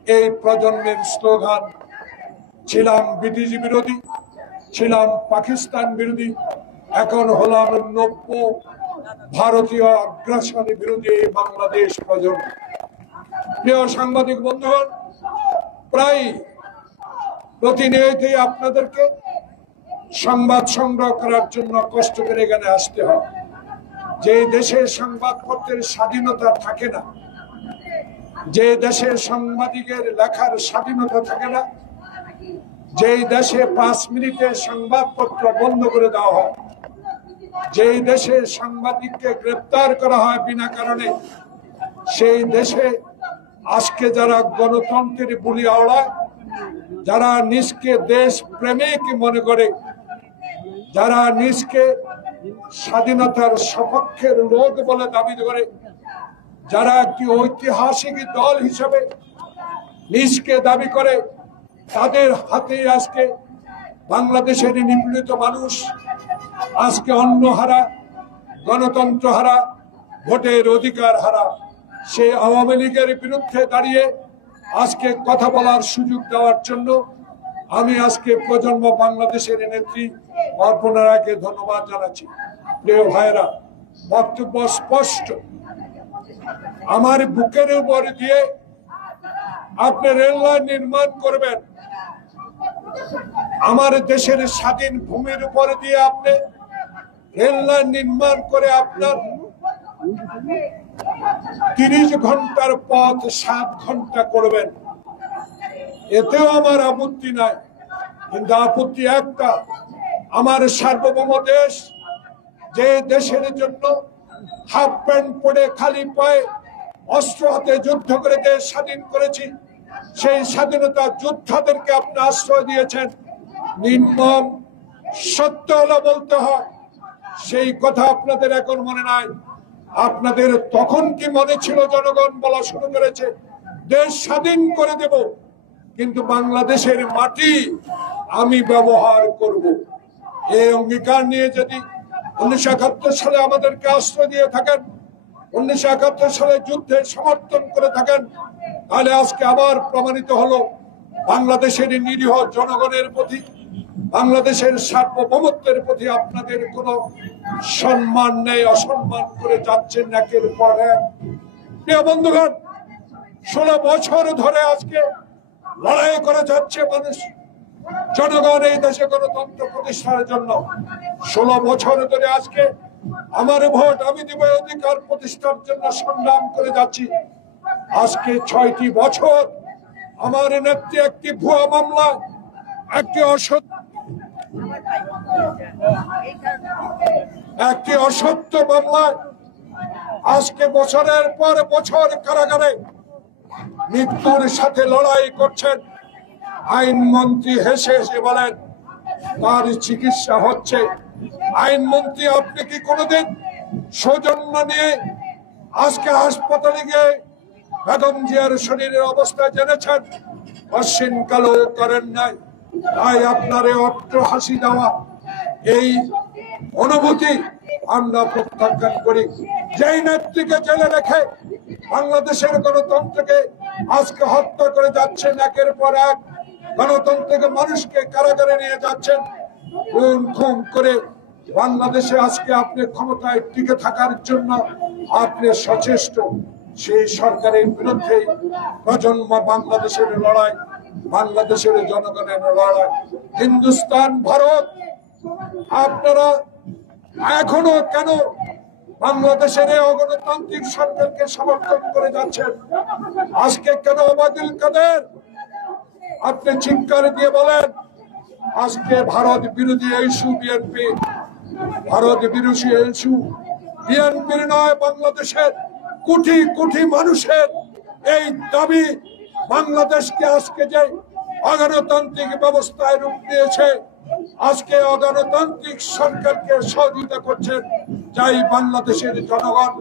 এই প্রজন্মের স্লোগান, ছিলাম ব্রিটিশ বিরোধী, ছিলাম পাকিস্তান বিরোধী, এখন হলাম নব্য ভারতীয় আগ্রাসন বিরোধী বাংলাদেশ প্রজন্ম। প্রিয় সাংবাদিক বন্ধুগণ, প্রায় প্রতিনিয়তই আপনাদেরকে সংবাদ সংগ্রহ করার জন্য কষ্ট করে এখানে আসতে হয়। যে দেশে সংবাদপত্রের স্বাধীনতা থাকে না, যে দেশে সাংবাদিকের লেখার স্বাধীনতা থাকে না, যে দেশে 5 মিনিটে সংবাদপত্র বন্ধ করে দেওয়া হয়, যে দেশে সাংবাদিককে গ্রেপ্তার করা হয় বিনা কারণে, সেই দেশে আজকে যারা গণতন্ত্রের বুলি আওড়ায়, যারা নিজকে দেশ প্রেমিক মনে করে, যারা নিজকে স্বাধীনতার সপক্ষের লোক বলে দাবি করে, যারা একটি ঐতিহাসিক দল হিসেবে নিজকে দাবি করে, তাদের হাতে আজকে বাংলাদেশের নিপীড়িত মানুষ আজকে অন্ন হারা, গণতন্ত্র হারা, ভোটের অধিকার হারা। সেই আওয়ামী লীগের বিরুদ্ধে দাঁড়িয়ে আজকে কথা বলার সুযোগ দেওয়ার জন্য আমি আজকে প্রজন্ম বাংলাদেশের নেত্রী অর্পণা রায়কে ধন্যবাদ জানাচ্ছি। প্রিয় ভাইরা, বক্তব্য স্পষ্ট। আমার বুকের উপর দিয়ে আপনি রেল লাইন নির্মাণ করবেন, আমার দেশের স্বাধীন ভূমির উপর দিয়ে আপনি রেল লাইন নির্মাণ করে আপনার 30 ঘন্টার পথ 7 ঘন্টা করবেন, এতেও আমার আপত্তি নাই। কিন্তু আপত্তি একটা, আমার সার্বভৌম দেশ, যে দেশের জন্য হাফ প্যান্ট পরে খালি পায়ে অস্ত্র হাতে যুদ্ধ করে দেশ স্বাধীন করেছি, সেই স্বাধীনতা যোদ্ধাদেরকে আপনি আশ্রয় দিয়েছেন। নির্মম সত্য হলো বলতে হয়, সেই কথা আপনাদের এখন মনে নাই। আপনাদের তখন কি মনে ছিল? জনগণ বলা শুরু করেছে দেশ স্বাধীন করে দেব, কিন্তু বাংলাদেশের মাটি আমি ব্যবহার করব। এই অঙ্গীকার নিয়ে যদি 1971 সালে আমাদেরকে আশ্রয় দিয়ে থাকেন, 1971 সালে যুদ্ধে সমর্থন করে থাকেন, তাহলে আজকে আবার প্রমাণিত হলো বাংলাদেশের নিরীহ জনগণের প্রতি, বাংলাদেশের সার্বভৌমত্বের প্রতি আপনাদের কোনো সম্মান নেই, অসম্মান করে যাচ্ছেন একের পর এক। প্রিয় বন্ধুগণ, 16 বছর ধরে আজকে লড়াই করে যাচ্ছে মানুষ, জনগণ এই দেশে গণতন্ত্র প্রতিষ্ঠার জন্য। 16 বছর ধরে আজকে আমার ভোট আমি দিব অধিকার প্রতিষ্ঠার জন্য সংগ্রাম করে যাচ্ছি। আজকে 6টি বছর আমার নেত্রী একটি ভুয়া মামলা, একটি অসত্য মামলায় আজকে বছরের পর বছর কারাগারে মৃত্যুর সাথে লড়াই করছেন। আইনমন্ত্রী হেসে হেসে বলেন তার চিকিৎসা হচ্ছে। আইনমন্ত্রী, আপনি কি কোনোদিন সৌজন্য নিয়ে আজকে হাসপাতালে গিয়ে বেগম জিয়ার শরীরের অবস্থা জেনেছেন? অশ্বিন কালো করেন নাই। তাই আপনার এই অট্ট হাসি দেওয়া এই অনুভূতি আমরা প্রত্যাখ্যান করি। যেই নেত্রীকে জেলে রেখে বাংলাদেশের গণতন্ত্রকে আজকে হত্যা করে যাচ্ছেন, একের পর এক গণতন্ত্রকে মানুষকে কারাগারে নিয়ে যাচ্ছেন, খুন খুন করে বাংলাদেশে আজকে আপনি ক্ষমতায় টিকে থাকার জন্য আপনি সচেষ্ট। সেই সরকারের বিরুদ্ধে প্রজন্ম বাংলাদেশের লড়াই, বাংলাদেশের জনগণের লড়াই। হিন্দুস্তান, ভারত, আপনারা এখনো কেন বাংলাদেশের এই অগণতান্ত্রিক সরকারকে সমর্থন করে যাচ্ছেন? আজকে কেন ওবায়দুল কাদের আপনি চিৎকার দিয়ে বলেন আজকে ভারত বিরোধী ইস্যু বিএনপি ভারত বিরোধী ইস্যু বিএনপির নয়, বাংলাদেশের কোটি কোটি মানুষের এই দাবি। বাংলাদেশকে আজকে যে অগণতান্ত্রিক ব্যবস্থায় রূপ দিয়েছে, আজকে অগণতান্ত্রিক সরকারকে সহযোগিতা করছেন, যাই বাংলাদেশের জনগণ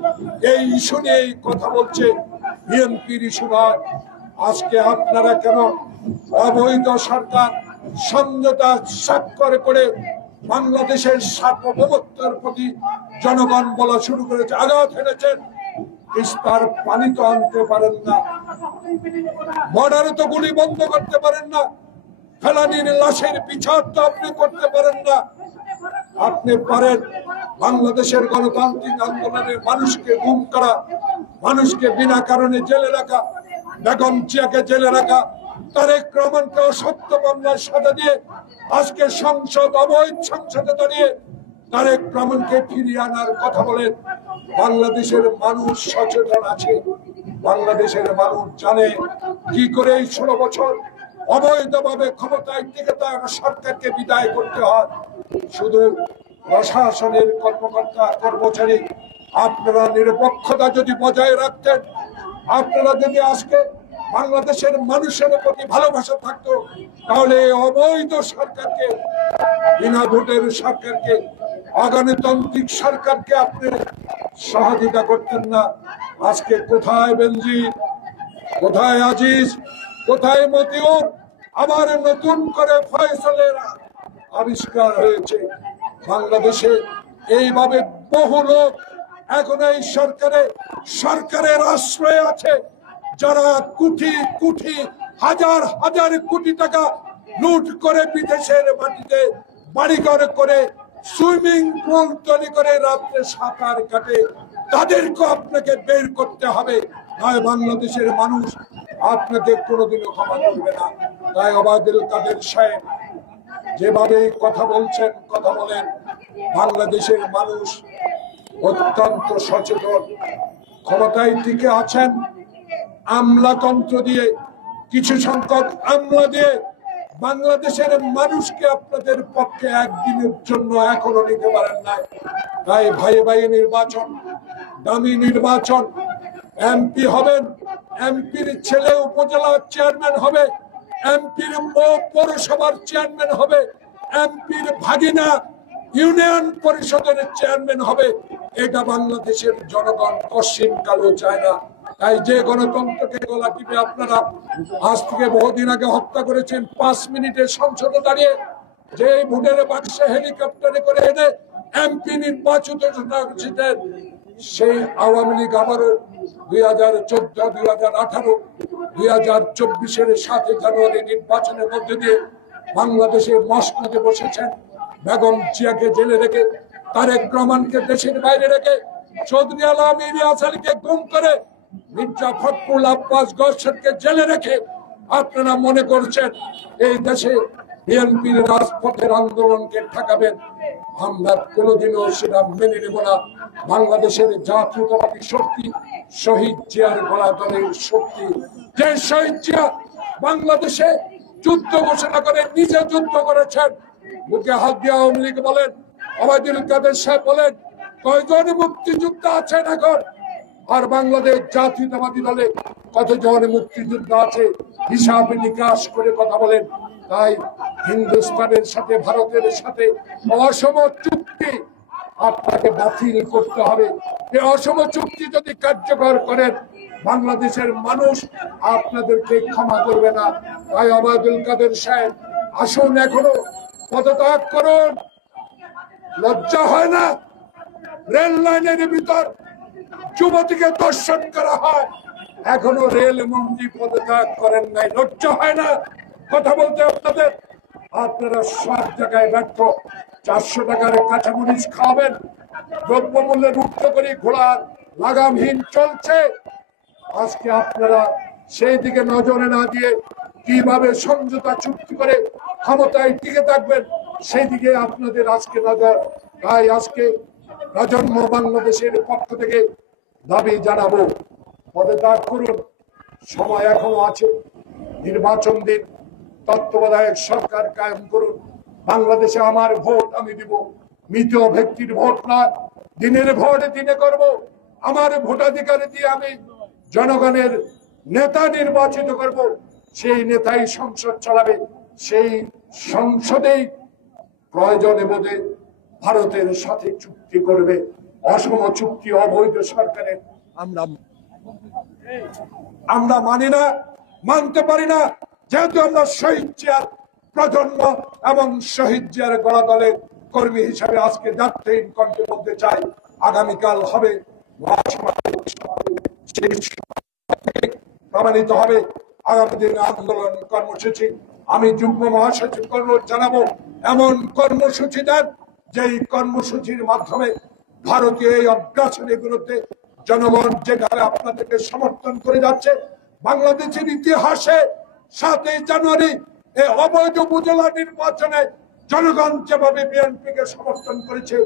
এই ইস্যু নিয়ে কথা বলছে, বিএনপির ইস্যু নয়। আজকে আপনারা কেন অবৈধ সরকার সমঝোতা স্বাক্ষর করে বাংলাদেশের সার্বভৌমত্বের প্রতি জনগণ বলা শুরু করেছে, আঘাত হেনেছেন? তিস্তার পানি তো আনতে পারেন না, বর্ডারে তো গুলি বন্ধ করতে পারেন না, ফেলানির লাশের বিচার তো আপনি করতে পারেন না। আপনি পারেন বাংলাদেশের গণতান্ত্রিক আন্দোলনের মানুষকে গুম করা, মানুষকে বিনা কারণে জেলে রাখা, বেগম জিয়াকে জেলে রাখা, তারেক রহমানকে অসত্য মামলায় সাজা দিয়ে আজকে সংসদ অবৈধ সংসদে দাঁড়িয়ে তারেক রহমানকে ফিরিয়ে আনার কথা বলেন। বাংলাদেশের মানুষ সচেতন আছে, বাংলাদেশের মানুষ জানে কি করে এই 16 বছর অবৈধভাবে ক্ষমতায় টিকে থাকা সরকারকে বিদায় করতে হয়। শুধু প্রশাসনের কর্মকর্তা কর্মচারী আপনারা নিরপেক্ষতা যদি বজায় রাখতেন, আপনারা যদি আজকে বাংলাদেশের মানুষের প্রতি ভালোবাসা থাকতো, তাহলে অবৈধ সরকারকে, বিনা ভোটের সরকারকে, অগণতান্ত্রিক সরকারকে আপনি সহযোগিতা করতেন না। আজকে কোথায় বেনজির, কোথায় আজিজ, কোথায় মতিউর? আবার নতুন করে ফয়সালের আবিষ্কার হয়েছে। বাংলাদেশে এইভাবে বহু লোক এখন এই সরকারের আশ্রয়ে আছে, যারা কোটি কোটি হাজার হাজার কোটি টাকা লুট করে বিদেশের মাটিতে বাড়িঘর করে সুইমিং পুল তৈরি করে রাত্রে সাঁতার কাটে। তাদেরকে আপনাকে বের করতে হবে, নয় বাংলাদেশের মানুষ আপনাকে কোনোদিনও ক্ষমা করবে না। তাই ওবায়দুল কাদের সাহেব যেভাবে কথা বলছেন, কথা বলেন, বাংলাদেশের মানুষ অত্যন্ত সচেতন। ক্ষমতায় টিকে আছেন আমলাতন্ত্র দিয়ে, কিছু সংখ্যক আমলা দিয়ে বাংলাদেশের মানুষকে আপনাদের পক্ষে একদিনের জন্য এখনো নিতে পারেন নাই। তাই ভাই ভাই নির্বাচন, দামি নির্বাচন, এমপি হবেন, এমপির ছেলে উপজেলা চেয়ারম্যান হবে, এমপির পৌরসভার চেয়ারম্যান হবে, এমপির ভাগিনা ইউনিয়ন পরিষদের চেয়ারম্যান হবে। এটা বাংলাদেশের জনগণ কশিন কালো চায় না। তাই যে গণতন্ত্রকে গলা টিপে আপনারা আজ থেকে বহুদিন আগে হত্যা করেছেন, 5 মিনিটে সংসদে দাঁড়িয়ে যে ভোটের বাক্সে হেলিকপ্টারে করে এনে এমপি নির্বাচিত ছিলেন, সেই আওয়ামী লীগ আবারও 2014, 2018, 2024-এর 7 জানুয়ারি নির্বাচনের মধ্যে দিয়ে বাংলাদেশের মসনদে বসেছেন। বেগম জিয়াকে জেলে রেখে, তারেক রহমানকে দেশের বাইরে রেখে, চৌধুরী আলম ইলিয়াস আলীকে গুম করে, মির্জা ফখরুল আব্বাস গওহরকে জেলে রেখে আপনারা মনে করছেন এই দেশে বিএনপির রাজপথের আন্দোলনকে ঠেকাবেন। আমরা কোনোদিনও সেটা মেনে নেব না। বাংলাদেশের জাতীয়তাবাদী শক্তি শহীদ জিয়ার গলা দলের শক্তি, যে শহীদ জিয়া বাংলাদেশে যুদ্ধ ঘোষণা করে নিজে যুদ্ধ করেছেন। মুখে হাত দিয়ে আওয়ামী লীগ বলেন, ওবায়দুল কাদের সাহেব বলেন, কয়জন মুক্তিযোদ্ধা আছেন এখন? আর বাংলাদেশ জাতীয়তাবাদী দলে কতজন মুক্তিযোদ্ধা আছে হিসাব নিকাশ করে কথা বলেন। তাই হিন্দুস্তানের সাথে, ভারতের সাথে অসম চুক্তি আপনাকে বাতিল করতে হবে। এই অসম চুক্তি যদি কার্যকর করেন, বাংলাদেশের মানুষ আপনাদেরকে ক্ষমা করবে না। তাই ওবায়দুল কাদের সাহেব আসুন, এখনো পদত্যাগ করুন। লজ্জা হয় না? রেল লাইনের ভিতর যুবতীকে দর্শন করা হয়, এখনো রেল মন্ত্রী পদত্যাগ করেন নাই। লজ্জা হয় না কথা বলতে আপনাদের? আপনারা সব জায়গায় ব্যর্থ। 400 টাকার কাঁচামরিচ খাওয়াবেন, দ্রব্যমূল্যের ঊর্ধ্ব করে ঘোড়ার লাগামহীন চলছে। আজকে আপনারা সেই দিকে নজরে না দিয়ে কিভাবে সমঝোতা চুক্তি করে ক্ষমতায় টিকে থাকবেন, সেই দিকে আপনাদের আজকে নজর। তাই আজকে প্রজন্ম বাংলাদেশের পক্ষ থেকে দাবি জানাবো, পদত্যাগ করুন। সময় এখনো আছে, নির্বাচন দিন, তত্ত্বাবধায়ক সরকার কায়েম করুন। বাংলাদেশে আমার ভোট আমি দিব, মৃত ব্যক্তির ভোট নয়, দিনের ভোট দিনে করব। আমার ভোটাধিকার দিয়ে আমি জনগণের নেতা নির্বাচিত করব। সেই নেতাই সংসদ চালাবে, সেই সংসদেই প্রয়োজনে বোধে ভারতের সাথে চুক্তি করবে। অসম চুক্তি অবৈধ সরকারের আমরা মানি না, মানতে পারি না। যেহেতু আমরা শহীদ জিয়ার প্রজন্ম এবং শহীদ জিয়ার গড়া দলের কর্মী হিসাবে আজকে জাতীয়হীন কণ্ঠে বলতে চাই, আগামীকাল হবে প্রমাণিত হবে আগামী দিনে আন্দোলন কর্মসূচি। আমি যুগ্ম মহাসচিব জানাবো এমন কর্মসূচি দেন যেই কর্মসূচির মাধ্যমে ভারতীয় এই অগ্রাসনের বিরুদ্ধে জনগণ যেভাবে আপনাদেরকে সমর্থন করে যাচ্ছে, বাংলাদেশের ইতিহাসে 7ই জানুয়ারি এই অবৈধ উপজেলা নির্বাচনে জনগণ যেভাবে বিএনপিকে সমর্থন করেছে,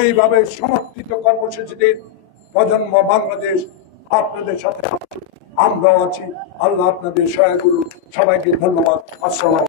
এইভাবে সমর্থিত কর্মসূচি দিন। প্রজন্ম বাংলাদেশ আপনাদের সাথে আমরাও আছি। আল্লাহ আপনাদের সহায় করুন। সবাইকে ধন্যবাদ। আসসালাম।